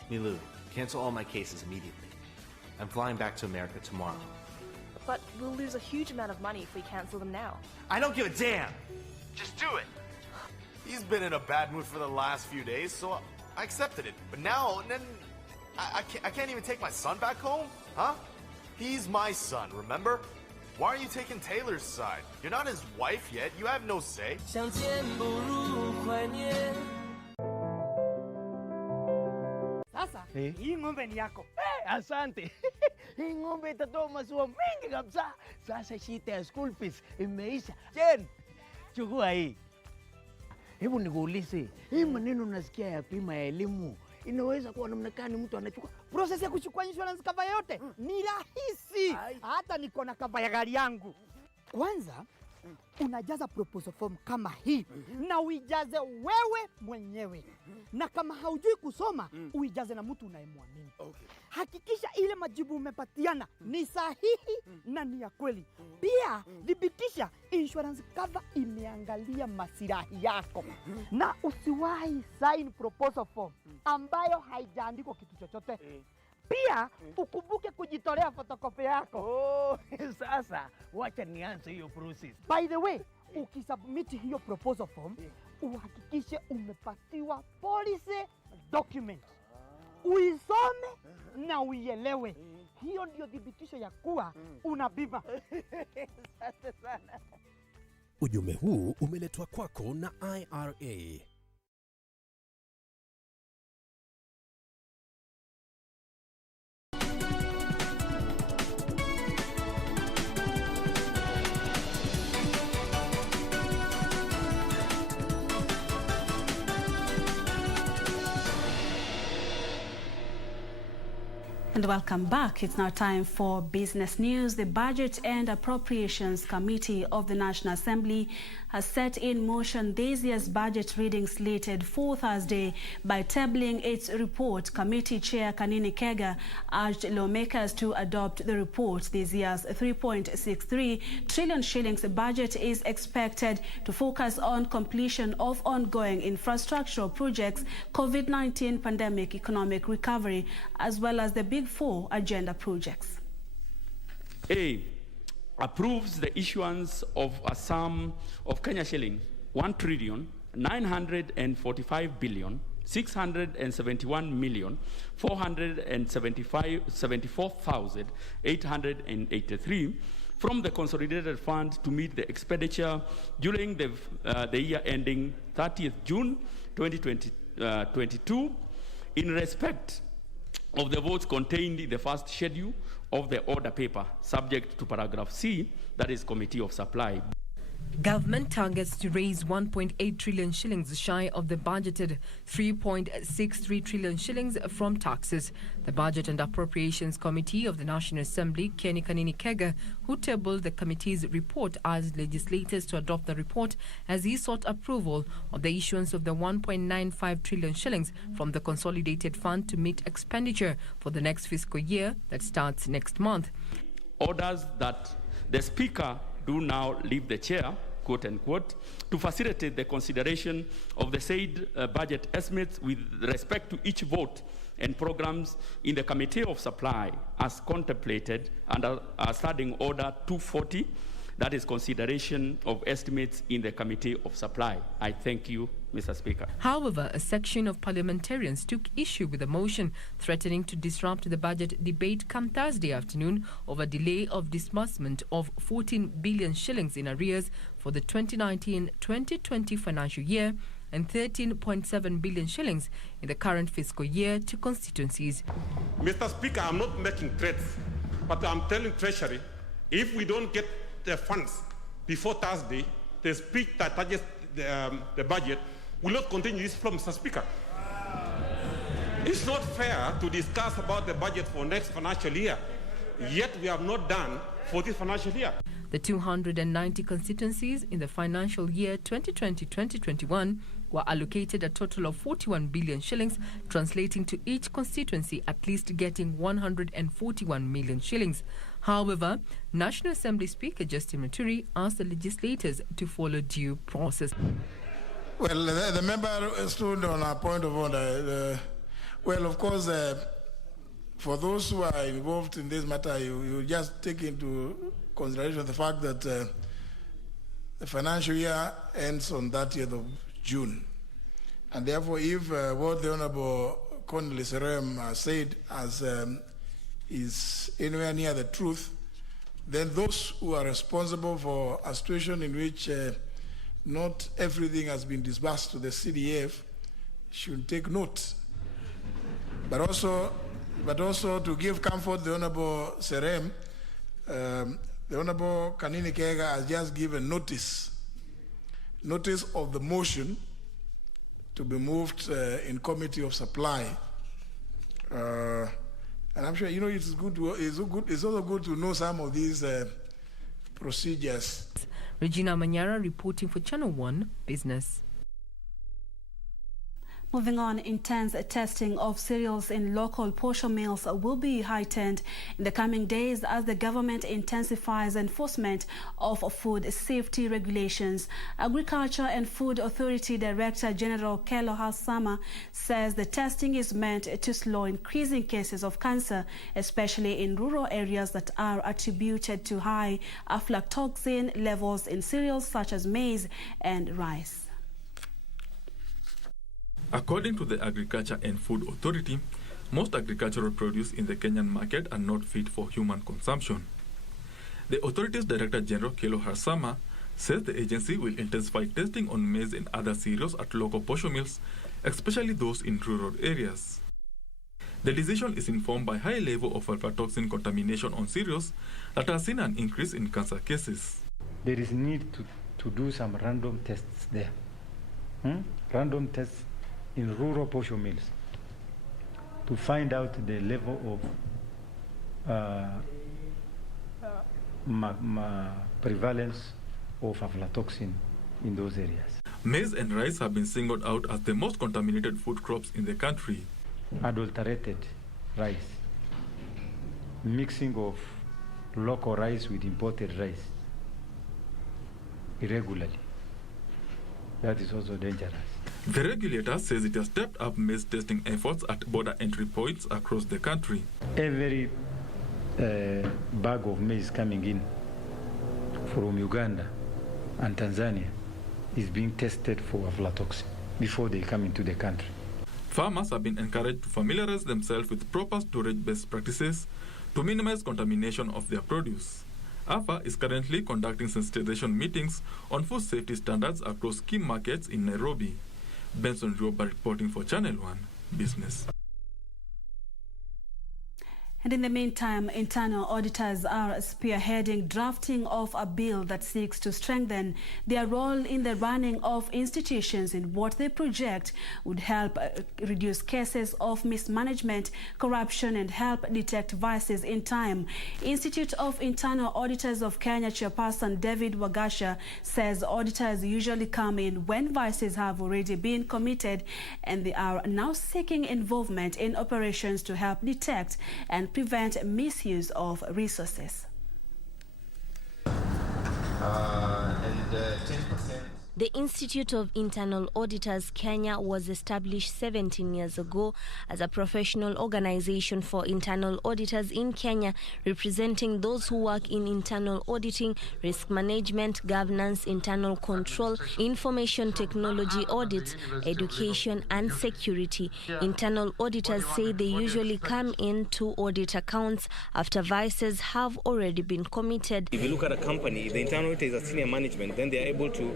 Milu, cancel all my cases immediately. I'm flying back to America tomorrow. But we'll lose a huge amount of money if we cancel them now. I don't give a damn! Just do it! He's been in a bad mood for the last few days, so I accepted it. But now, I can't even take my son back home? Huh? He's my son, remember? Why are you taking Taylor's side? You're not his wife yet, you have no say. Sasa, hii ng'ombe ni yako. Asante. Hii ng'ombe itatoa maziwa mengi kabisa. Sasa shida ya school fees imeisha. Jen, chukua hii. Hebu nikuulize, hii maneno nasikia ya bima ya elimu inaweza kuwa namna gani mtu anachukua? Process ya kuchukua insurance cover yote ni rahisi. Hata niko na cover ya gari yangu. Kwanza unajaza proposal form kama hii na uijaze wewe mwenyewe. Na kama haujui kusoma, uijaze na mtu unayemwamini. Hakikisha ile majibu umepatiana ni sahihi na ni ya kweli. Pia thibitisha insurance cover imeangalia maslahi yako. Na usiwahi sign proposal form ambayo haijaandikwa kitu chochote. Pia ukumbuke kujitolea photocopy yako. Oh, sasa wacha nianze hiyo process. By the way, ukisubmit hiyo proposal form, uhakikishe umepatiwa policy document. Uisome na uielewe. Hiyo ndio thibitisho ya kuwa una bima. Asante sana. Ujumbe huu umeletwa kwako na IRA. And welcome back. It's now time for business news. The Budget and Appropriations Committee of the National Assembly has set in motion this year's budget reading slated for Thursday by tabling its report. Committee Chair Kanini Kega urged lawmakers to adopt the report. This year's 3.63 trillion shillings budget is expected to focus on completion of ongoing infrastructural projects, COVID-19 pandemic economic recovery, as well as the Big Four agenda projects. A, approves the issuance of a sum of Kenya shilling 1,945,671,474,883 from the Consolidated Fund to meet the expenditure during the year ending 30th June 2022 in respect of the votes contained in the first schedule of the order paper, subject to paragraph C, that is Committee of Supply. Government targets to raise 1.8 trillion shillings shy of the budgeted 3.63 trillion shillings from taxes. The Budget and Appropriations Committee of the National Assembly, Kenny Kanini Kega, who tabled the committee's report, asked legislators to adopt the report as he sought approval of the issuance of the 1.95 trillion shillings from the Consolidated Fund to meet expenditure for the next fiscal year that starts next month. Orders that the Speaker do now leave the chair, quote unquote, to facilitate the consideration of the said budget estimates with respect to each vote and programs in the Committee of Supply as contemplated under Standing Order 240, that is consideration of estimates in the Committee of Supply. I thank you, Mr. Speaker. However, a section of parliamentarians took issue with the motion, threatening to disrupt the budget debate come Thursday afternoon over delay of disbursement of 14 billion shillings in arrears for the 2019-2020 financial year and 13.7 billion shillings in the current fiscal year to constituencies. Mr. Speaker, I'm not making threats, but I'm telling Treasury, if we don't get the funds before Thursday, the speech that touches the budget will not continue this flow, Mr. Speaker. It's not fair to discuss about the budget for next financial year, yet we have not done for this financial year. The 290 constituencies in the financial year 2020-2021 were allocated a total of 41 billion shillings, translating to each constituency at least getting 141 million shillings. However, National Assembly Speaker Justin Muturi asked the legislators to follow due process. Well, the member stood on a point of order. Well, of course, for those who are involved in this matter, you just take into consideration the fact that the financial year ends on 30th of June. And therefore, if what the Honorable Connolly Serem said as is anywhere near the truth, then those who are responsible for a situation in which not everything has been disbursed to the CDF should take note. But also to give comfort the Honorable Serem, the Honorable Kanini Kega has just given notice of the motion to be moved in Committee of Supply. And I'm sure, it's also good to know some of these procedures. Regina Manyara reporting for Channel 1 Business. Moving on, intense testing of cereals in local posho mills will be heightened in the coming days as the government intensifies enforcement of food safety regulations. Agriculture and Food Authority Director General Kelo Halsama says the testing is meant to slow increasing cases of cancer, especially in rural areas that are attributed to high aflatoxin levels in cereals such as maize and rice. According to the Agriculture and Food Authority, most agricultural produce in the Kenyan market are not fit for human consumption. The authority's Director General Kelo Harsama says the agency will intensify testing on maize and other cereals at local posho mills, especially those in rural areas. The decision is informed by high level of aflatoxin contamination on cereals that has seen an increase in cancer cases. There is need to do some random tests there. Random tests in rural posho mills to find out the level of prevalence of aflatoxin in those areas. Maize and rice have been singled out as the most contaminated food crops in the country. Adulterated rice, mixing of local rice with imported rice irregularly, that is also dangerous. The regulator says it has stepped up maize testing efforts at border entry points across the country. Every bag of maize coming in from Uganda and Tanzania is being tested for aflatoxin before they come into the country. Farmers have been encouraged to familiarize themselves with proper storage best practices to minimize contamination of their produce. AFA is currently conducting sensitization meetings on food safety standards across key markets in Nairobi. Benson Rioba reporting for Channel 1 Business. And in the meantime, internal auditors are spearheading drafting of a bill that seeks to strengthen their role in the running of institutions in what they project would help reduce cases of mismanagement, corruption, and help detect vices in time. Institute of Internal Auditors of Kenya chairperson David Wagasha says auditors usually come in when vices have already been committed, and they are now seeking involvement in operations to help detect and prevent misuse of resources. 10%. The Institute of Internal Auditors Kenya was established 17 years ago as a professional organization for internal auditors in Kenya, representing those who work in internal auditing, risk management, governance, internal control, information technology audits, education, and security. Internal auditors say they usually come in to audit accounts after vices have already been committed. If you look at a company, the internal auditor is a senior management, then they are able to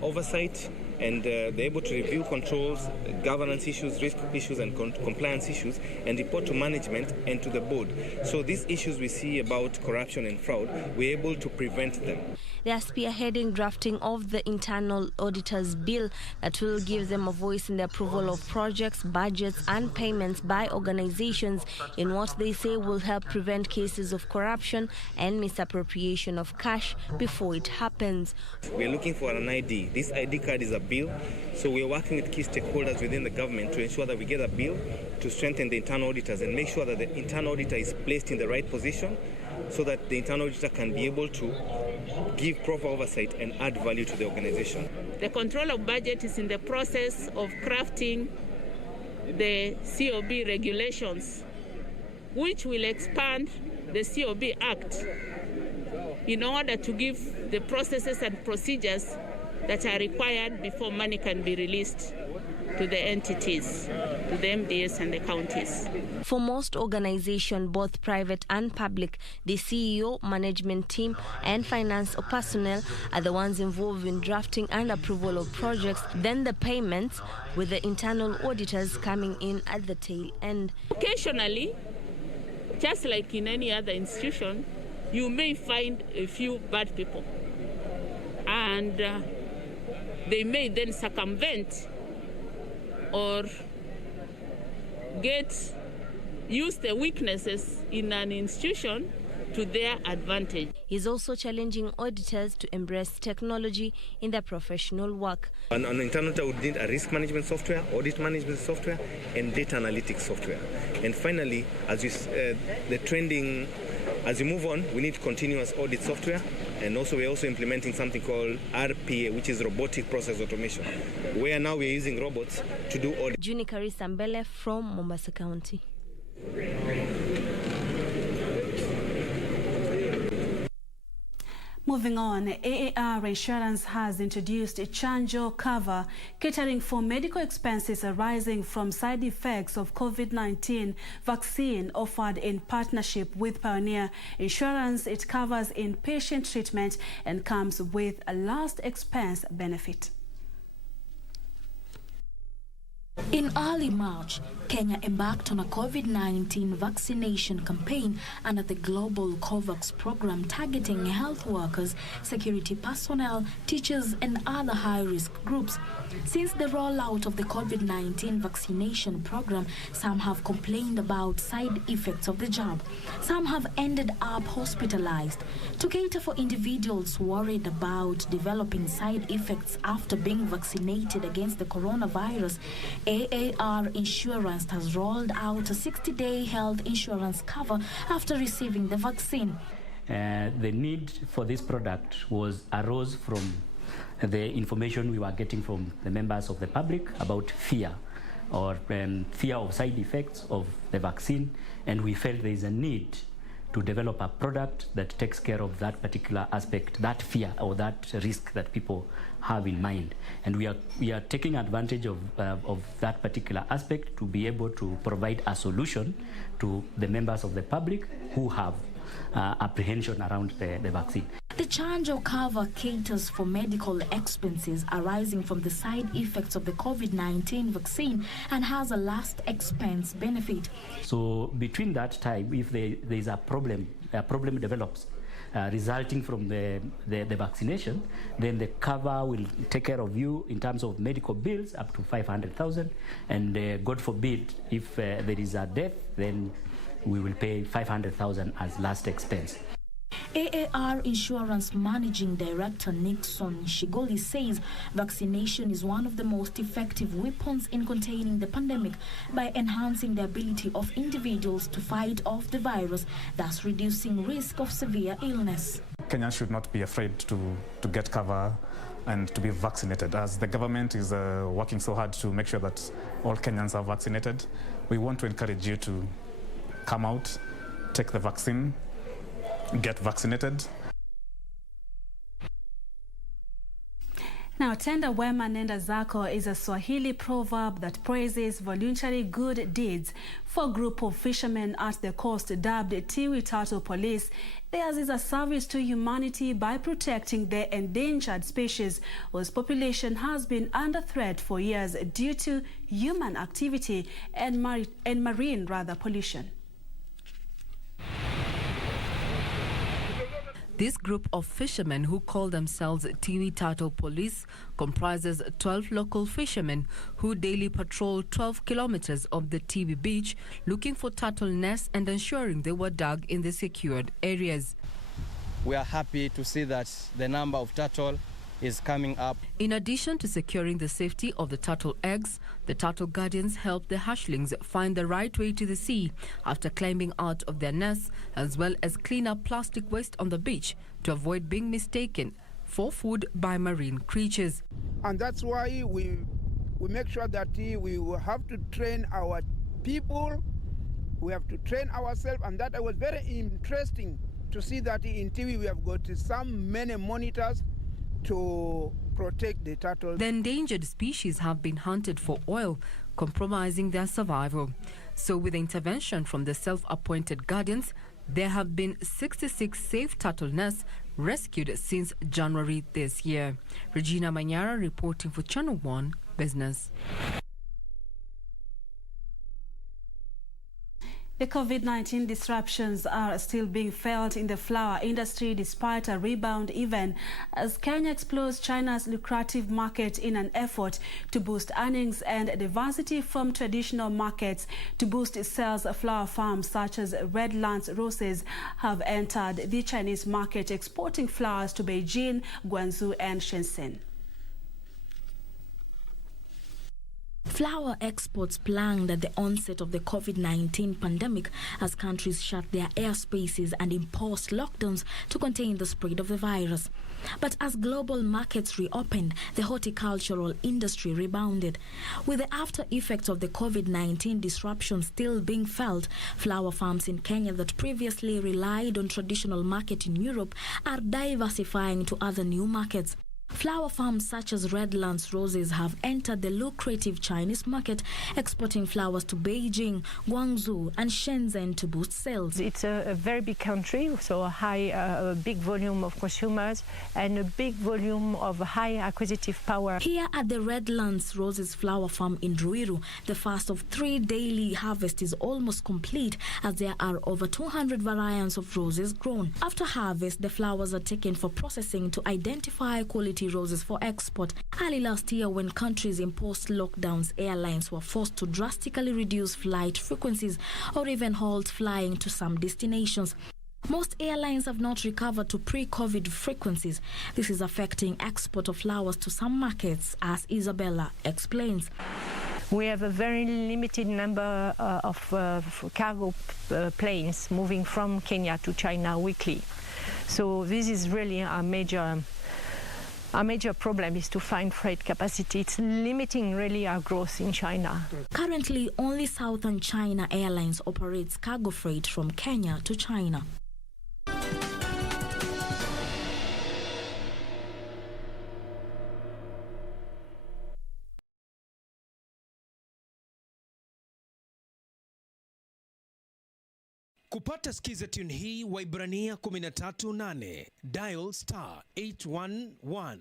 oversight, and they're able to review controls, governance issues, risk issues, and compliance issues, and report to management and to the board. So these issues we see about corruption and fraud, we're able to prevent them. They are spearheading drafting of the Internal Auditors Bill that will give them a voice in the approval of projects, budgets, and payments by organizations in what they say will help prevent cases of corruption and misappropriation of cash before it happens. We're looking for an ID. This ID card is a bill, so we're working with key stakeholders within the government to ensure that we get a bill to strengthen the internal auditors and make sure that the internal auditor is placed in the right position so that the internal auditor can be able to give proper oversight and add value to the organization. The control of budget is in the process of crafting the COB regulations, which will expand the COB Act in order to give the processes and procedures that are required before money can be released to the entities, to the MDS and the counties. For most organizations, both private and public, the CEO, management team, and finance personnel are the ones involved in drafting and approval of projects, then the payments, with the internal auditors coming in at the tail end. Occasionally, just like in any other institution, you may find a few bad people, and they may then circumvent or use the weaknesses in an institution to their advantage. He's also challenging auditors to embrace technology in their professional work. An internal auditor would need a risk management software, audit management software, and data analytics software. And finally, as you move on, we need continuous audit software, and also we're also implementing something called RPA, which is robotic process automation, where now we're using robots to do audit. Judiciary Sambele from Mombasa County. Moving on, AAR Insurance has introduced a chanjo cover catering for medical expenses arising from side effects of COVID-19 vaccine offered in partnership with Pioneer Insurance. It covers inpatient treatment and comes with a last expense benefit. In early March, Kenya embarked on a COVID-19 vaccination campaign under the global COVAX program targeting health workers, security personnel, teachers, and other high-risk groups. Since the rollout of the COVID-19 vaccination program, some have complained about side effects of the jab. Some have ended up hospitalized. To cater for individuals worried about developing side effects after being vaccinated against the coronavirus, AAR Insurance has rolled out a 60-day health insurance cover after receiving the vaccine. The need for this product arose from the information we were getting from the members of the public about fear of side effects of the vaccine, and we felt there is a need to develop a product that takes care of that particular aspect, that fear or that risk that people have in mind. And we are taking advantage of that particular aspect to be able to provide a solution to the members of the public who have apprehension around the vaccine. The chanjo cover caters for medical expenses arising from the side effects of the COVID-19 vaccine and has a last expense benefit. So between that time, if there is a problem develops resulting from the vaccination, then the cover will take care of you in terms of medical bills up to 500,000, and God forbid if there is a death, then we will pay 500,000 as last expense. AAR Insurance Managing Director Nixon Shigoli says vaccination is one of the most effective weapons in containing the pandemic by enhancing the ability of individuals to fight off the virus, thus reducing risk of severe illness. Kenyans should not be afraid to get cover and to be vaccinated, as the government is working so hard to make sure that all Kenyans are vaccinated. We want to encourage you to come out, take the vaccine, get vaccinated. Now, tenda wema nenda zako is a Swahili proverb that praises voluntary good deeds. For a group of fishermen at the coast dubbed Tiwi Turtle Police, theirs is a service to humanity by protecting the endangered species whose population has been under threat for years due to human activity and marine pollution. This group of fishermen, who call themselves Tiwi Turtle Police, comprises 12 local fishermen who daily patrol 12 kilometers of the Tiwi beach looking for turtle nests and ensuring they were dug in the secured areas. We are happy to see that the number of turtle is coming up. In addition to securing the safety of the turtle eggs, the turtle guardians help the hatchlings find the right way to the sea after climbing out of their nests, as well as clean up plastic waste on the beach to avoid being mistaken for food by marine creatures. And that's why we make sure that we will have to train our people, we have to train ourselves, and that was very interesting to see that in TV we have got many monitors to protect the turtle. The endangered species have been hunted for oil, compromising their survival. So with the intervention from the self-appointed guardians, there have been 66 safe turtle nests rescued since January this year. Regina Manyara reporting for Channel 1 Business. The COVID-19 disruptions are still being felt in the flower industry despite a rebound, even as Kenya explores China's lucrative market in an effort to boost earnings and diversity from traditional markets. To boost its sales, flower farms such as Redlands Roses have entered the Chinese market, exporting flowers to Beijing, Guangzhou and Shenzhen. Flower exports plunged at the onset of the COVID-19 pandemic as countries shut their airspaces and imposed lockdowns to contain the spread of the virus. But as global markets reopened, the horticultural industry rebounded. With the after effects of the COVID-19 disruption still being felt, flower farms in Kenya that previously relied on traditional market in Europe are diversifying to other new markets. Flower farms such as Redlands Roses have entered the lucrative Chinese market, exporting flowers to Beijing, Guangzhou and Shenzhen to boost sales. It's a very big country, so a big volume of consumers and a big volume of high acquisitive power. Here at the Redlands Roses flower farm in Ruiru, the first of 3 daily harvest is almost complete, as there are over 200 variants of roses grown. After harvest, the flowers are taken for processing to identify quality roses for export. Early last year, when countries imposed lockdowns, airlines were forced to drastically reduce flight frequencies or even halt flying to some destinations. Most airlines have not recovered to pre-COVID frequencies. This is affecting export of flowers to some markets, as Isabella explains. We have a very limited number of cargo planes moving from Kenya to China weekly. So this is really a major problem, is to find freight capacity. It's limiting really our growth in China. Currently, only Southern China Airlines operates cargo freight from Kenya to China. Kupata skiza tune hii Waibrania 13:8 dial *811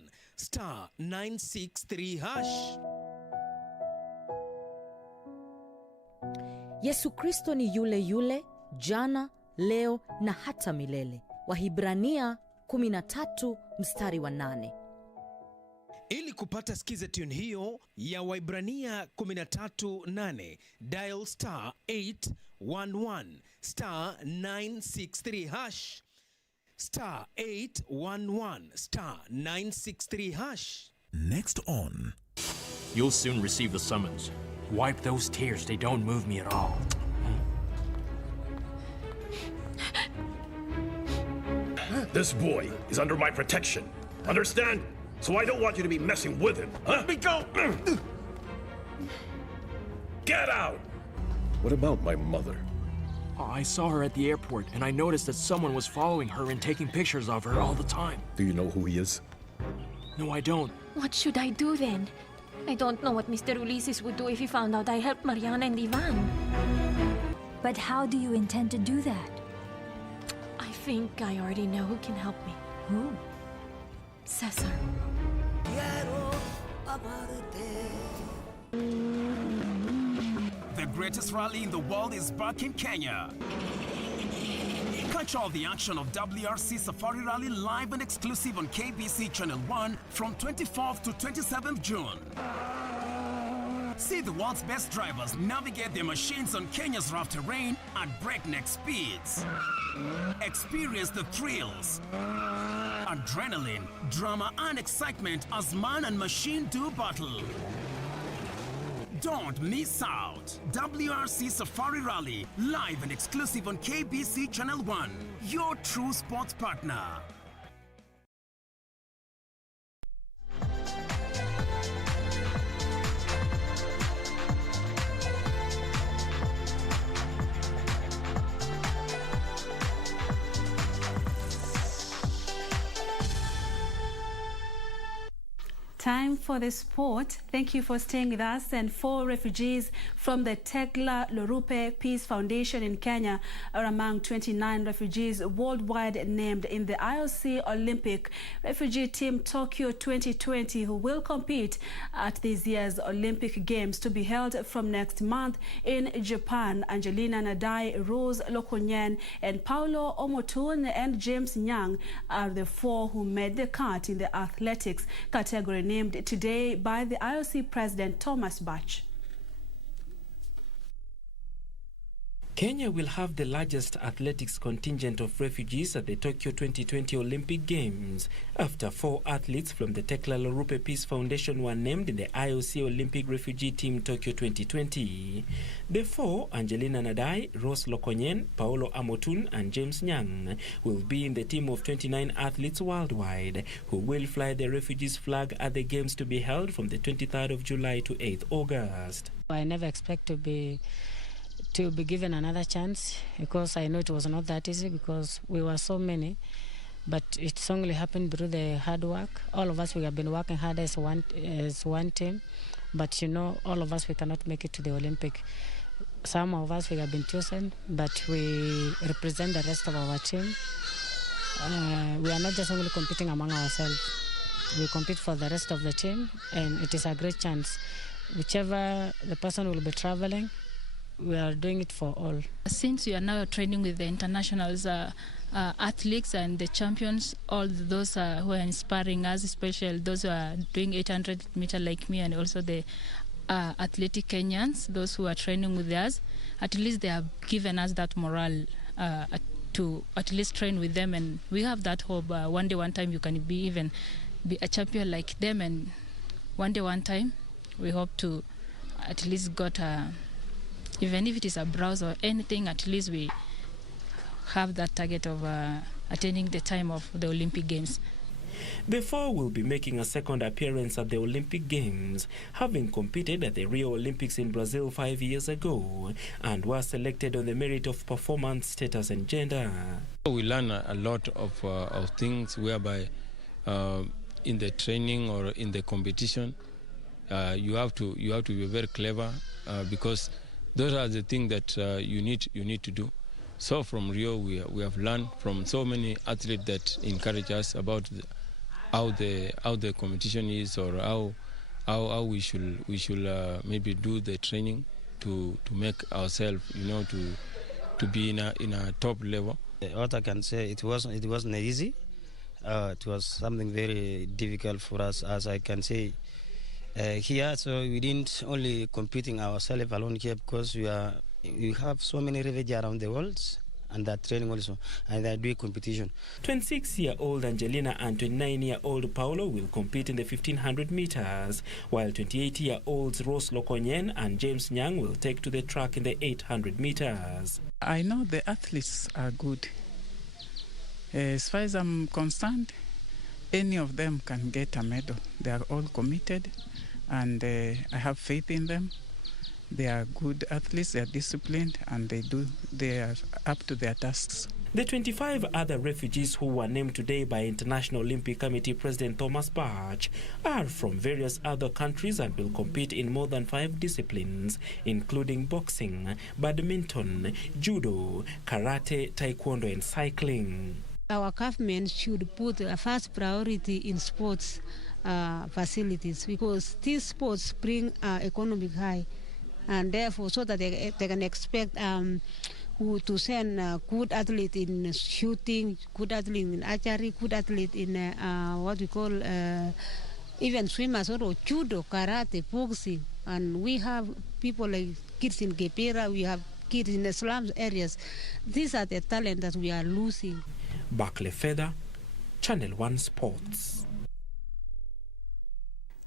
*963#. Yesu Kristo ni yule yule jana, leo na hata milele. Wahibrania 13:8. Ili kupata skiza tune hiyo ya Waibrania 13:8 dial *811 *963#. *811 *963#. Next on. You'll soon receive the summons. Wipe those tears, they don't move me at all. This boy is under my protection. Understand? So I don't want you to be messing with him, huh? Let me go! Get out! What about my mother? I saw her at the airport, and I noticed that someone was following her and taking pictures of her all the time. Do you know who he is? No, I don't. What should I do then? I don't know what Mr. Ulysses would do if he found out I helped Mariana and Ivan. But how do you intend to do that? I think I already know who can help me. Who? Cesar. The greatest rally in the world is back in Kenya. Catch all the action of WRC Safari Rally live and exclusive on KBC Channel 1 from 24th to 27th June. See the world's best drivers navigate their machines on Kenya's rough terrain at breakneck speeds. Experience the thrills, adrenaline, drama and excitement as man and machine do battle. Don't miss out. WRC Safari Rally, live and exclusive on KBC Channel 1, your true sports partner. Time for the sport. Thank you for staying with us. And 4 refugees from the Tekla Lorupe Peace Foundation in Kenya are among 29 refugees worldwide named in the IOC Olympic Refugee Team Tokyo 2020, who will compete at this year's Olympic Games to be held from next month in Japan. Angelina Nadai, Rose Lokonyen, and Paulo Omotun and James Nyang are the 4 who made the cut in the athletics category, named today by the IOC President Thomas Bach. Kenya will have the largest athletics contingent of refugees at the Tokyo 2020 Olympic Games after 4 athletes from the Tekla Lorupe Peace Foundation were named in the IOC Olympic Refugee Team Tokyo 2020. The 4, Angelina Nadai, Rose Lokonyen, Paolo Amotun and James Nyang, will be in the team of 29 athletes worldwide who will fly the refugees flag at the Games to be held from the 23rd of July to 8th August. I never expect to be given another chance, because I know it was not that easy because we were so many, but it's only happened through the hard work. All of us, we have been working hard as one team, but you know, all of us, we cannot make it to the Olympic. Some of us, we have been chosen, but we represent the rest of our team. We are not just only competing among ourselves, we compete for the rest of the team, and it is a great chance. Whichever the person will be traveling, we are doing it for all. Since we are now training with the internationals, athletes and the champions, all those who are inspiring us, especially those who are doing 800 meter like me, and also the athletic Kenyans, those who are training with us, at least they have given us that morale to at least train with them, and we have that hope. One day, one time, you can be a champion like them, and one day, one time, we hope to at least got a, even if it is a browse or anything, at least we have that target of attaining the time of the Olympic Games. The 4 will be making a second appearance at the Olympic Games, having competed at the Rio Olympics in Brazil 5 years ago, and were selected on the merit of performance, status and gender. We learn a lot of things whereby in the training or in the competition, you have to be very clever, because those are the things that you need to do. So from Rio, we have learned from so many athletes that encourage us about how the competition is, or how we should maybe do the training to make ourselves, to be in a top level. What I can say, it wasn't easy. It was something very difficult for us, as I can say. Here, so we didn't only competing ourselves alone here, because we have so many refugees around the world, and they're training also, and they're doing competition. 26-year-old Angelina and 29-year-old Paulo will compete in the 1500 meters, while 28-year-olds Rose Lokonyen and James Nyang will take to the track in the 800 meters. I know the athletes are good. As far as I'm concerned, any of them can get a medal. They are all committed, and I have faith in them. They are good athletes, they are disciplined, and they are up to their tasks. The 25 other refugees who were named today by International Olympic Committee President Thomas Bach are from various other countries and will compete in more than 5 disciplines, including boxing, badminton, judo, karate, taekwondo, and cycling. Our government should put a first priority in sports facilities, because these sports bring economic high, and therefore so that they can expect to send good athlete in shooting, good athlete in archery, good athlete in what we call even swimmers, or judo, karate, boxing. And we have people like kids in Gepera, we have kids in the slums areas. These are the talent that we are losing. Barclay Feather, Channel 1 Sports.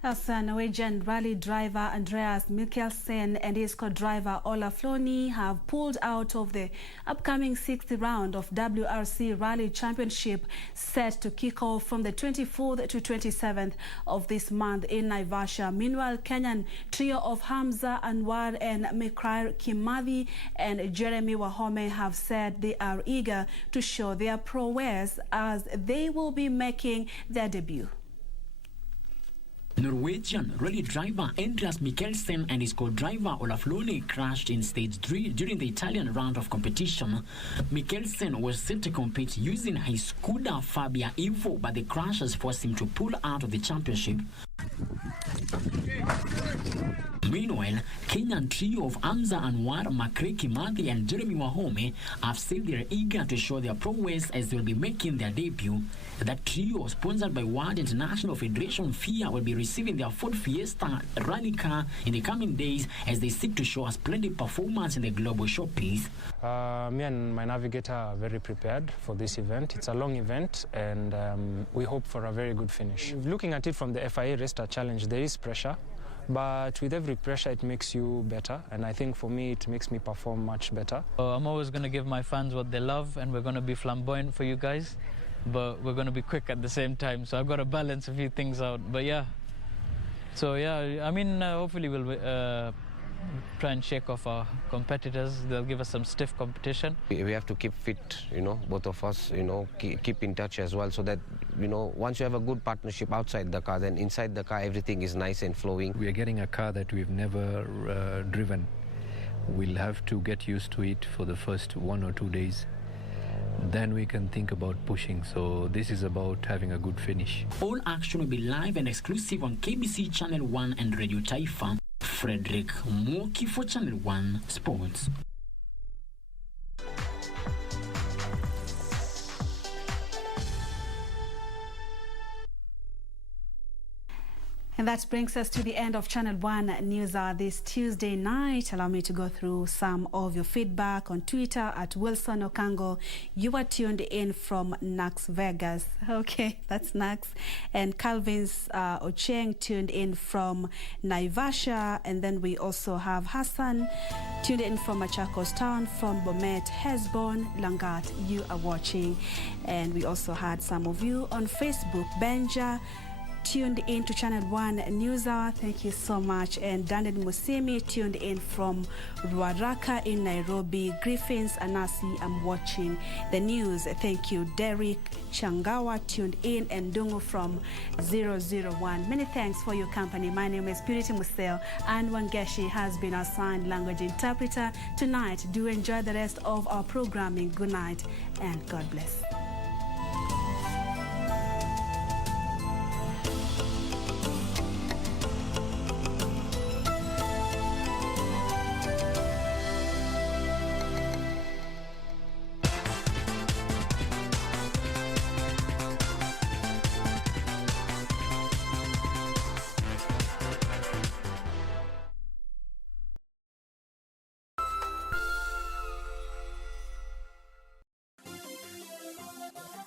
Norwegian rally driver Andreas Mikkelsen and his co-driver Ola Floni have pulled out of the upcoming 6th round of WRC Rally Championship, set to kick off from the 24th to 27th of this month in Naivasha. Meanwhile, Kenyan trio of Hamza Anwar and Migori Kimathi and Jeremy Wahome have said they are eager to show their prowess as they will be making their debut. Norwegian rally driver Andreas Mikkelsen and his co-driver Ola Floni crashed in stage 3 during the Italian round of competition. Mikkelsen was set to compete using his Skoda Fabia Evo, but the crashes forced him to pull out of the championship. Meanwhile, Kenyan trio of Hamza Anwar, Migori Kimathi and Jeremy Wahome have said they are eager to show their prowess as they will be making their debut. That trio, sponsored by World International Federation FIA, will be receiving their Ford Fiesta rally car in the coming days as they seek to show a splendid performance in the global showpiece. Me and my navigator are very prepared for this event. It's a long event, and we hope for a very good finish. Looking at it from the FIA Race Star Challenge, there is pressure. But with every pressure, it makes you better. And I think for me, it makes me perform much better. I'm always going to give my fans what they love, and we're going to be flamboyant for you guys. But we're going to be quick at the same time. So I've got to balance a few things out. But yeah. So yeah, I mean, hopefully we'll try and shake off our competitors. They'll give us some stiff competition. We have to keep fit, both of us, keep in touch as well, so that, once you have a good partnership outside the car, then inside the car everything is nice and flowing. We are getting a car that we've never driven. We'll have to get used to it for the first 1 or 2 days. Then we can think about pushing. So this is about having a good finish. All action will be live and exclusive on KBC Channel 1 and Radio Taifa. Frederick Mwoki for Channel 1 Sports. And that brings us to the end of Channel 1 News Hour this Tuesday night. Allow me to go through some of your feedback on Twitter at Wilson Okango. You are tuned in from Nax Vegas. Okay, that's Nax. And Calvin's Ocheng tuned in from Naivasha. And then we also have Hassan tuned in from Machakos Town, from Bomet, Hesbon, Langat. You are watching. And we also had some of you on Facebook. Benja, tuned in to Channel 1 News Hour. Thank you so much. And Daniel Musimi tuned in from Ruaraka in Nairobi. Griffins Anasi, I'm watching the news. Thank you. Derek Changawa tuned in, and Dungu from 001. Many thanks for your company. My name is Purity Museo, and Wangeshi has been our sign language interpreter tonight. Do enjoy the rest of our programming. Good night and God bless.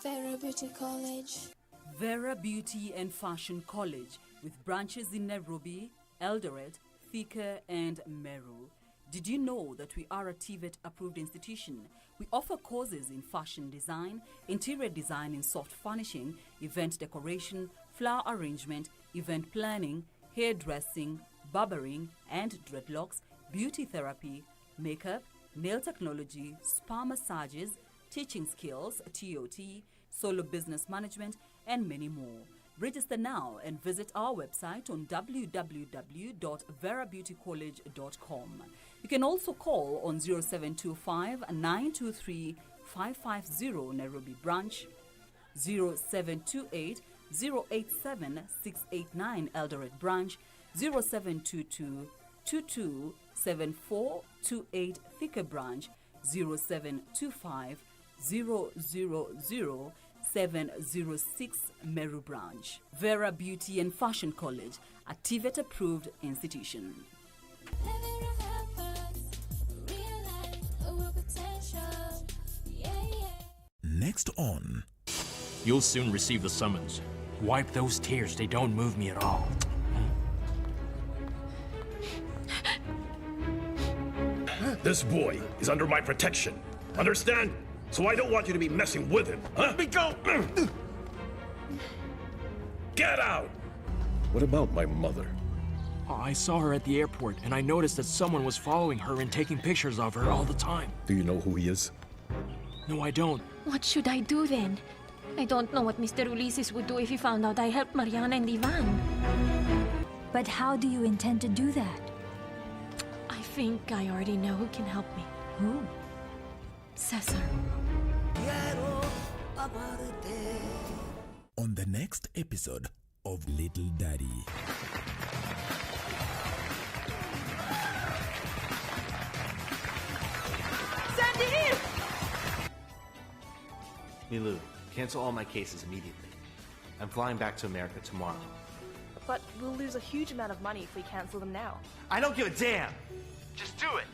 Vera Beauty College. Vera Beauty and Fashion College, with branches in Nairobi, Eldoret, Thika, and Meru. Did you know that we are a TVET approved institution? We offer courses in fashion design, interior design in soft furnishing, event decoration, flower arrangement, event planning, hairdressing, barbering and dreadlocks, beauty therapy, makeup, nail technology, spa massages, teaching skills, TOT, solo business management, and many more. Register now and visit our website on www.verabeautycollege.com. You can also call on 0725 923 550 Nairobi branch, 0728 087 689 Eldoret branch, 0722 227428 Thika branch, 0725 000-706 Meru branch. Vera Beauty and Fashion College, a TVET approved institution. Next on. You'll soon receive the summons. Wipe those tears, they don't move me at all. This boy is under my protection. Understand? So I don't want you to be messing with him, huh? Let me go! Get out! What about my mother? I saw her at the airport, and I noticed that someone was following her and taking pictures of her all the time. Do you know who he is? No, I don't. What should I do then? I don't know what Mr. Ulysses would do if he found out I helped Mariana and Ivan. But how do you intend to do that? I think I already know who can help me. Who? Cesar. On the next episode of Little Daddy. Sandy! Milu, cancel all my cases immediately. I'm flying back to America tomorrow. But we'll lose a huge amount of money if we cancel them now. I don't give a damn! Just do it!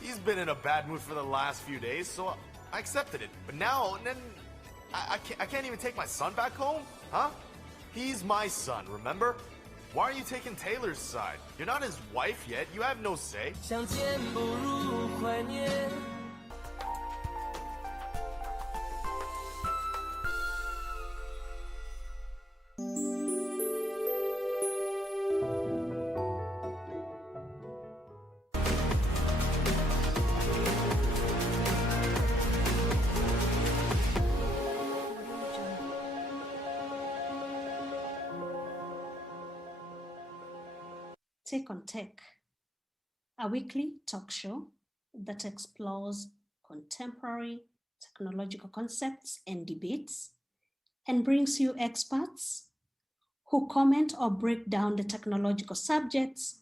He's been in a bad mood for the last few days, so I accepted it. But now, I can't even take my son back home? Huh? He's my son, remember? Why are you taking Taylor's side? You're not his wife yet. You have no say. Take on Tech, a weekly talk show that explores contemporary technological concepts and debates and brings you experts who comment or break down the technological subjects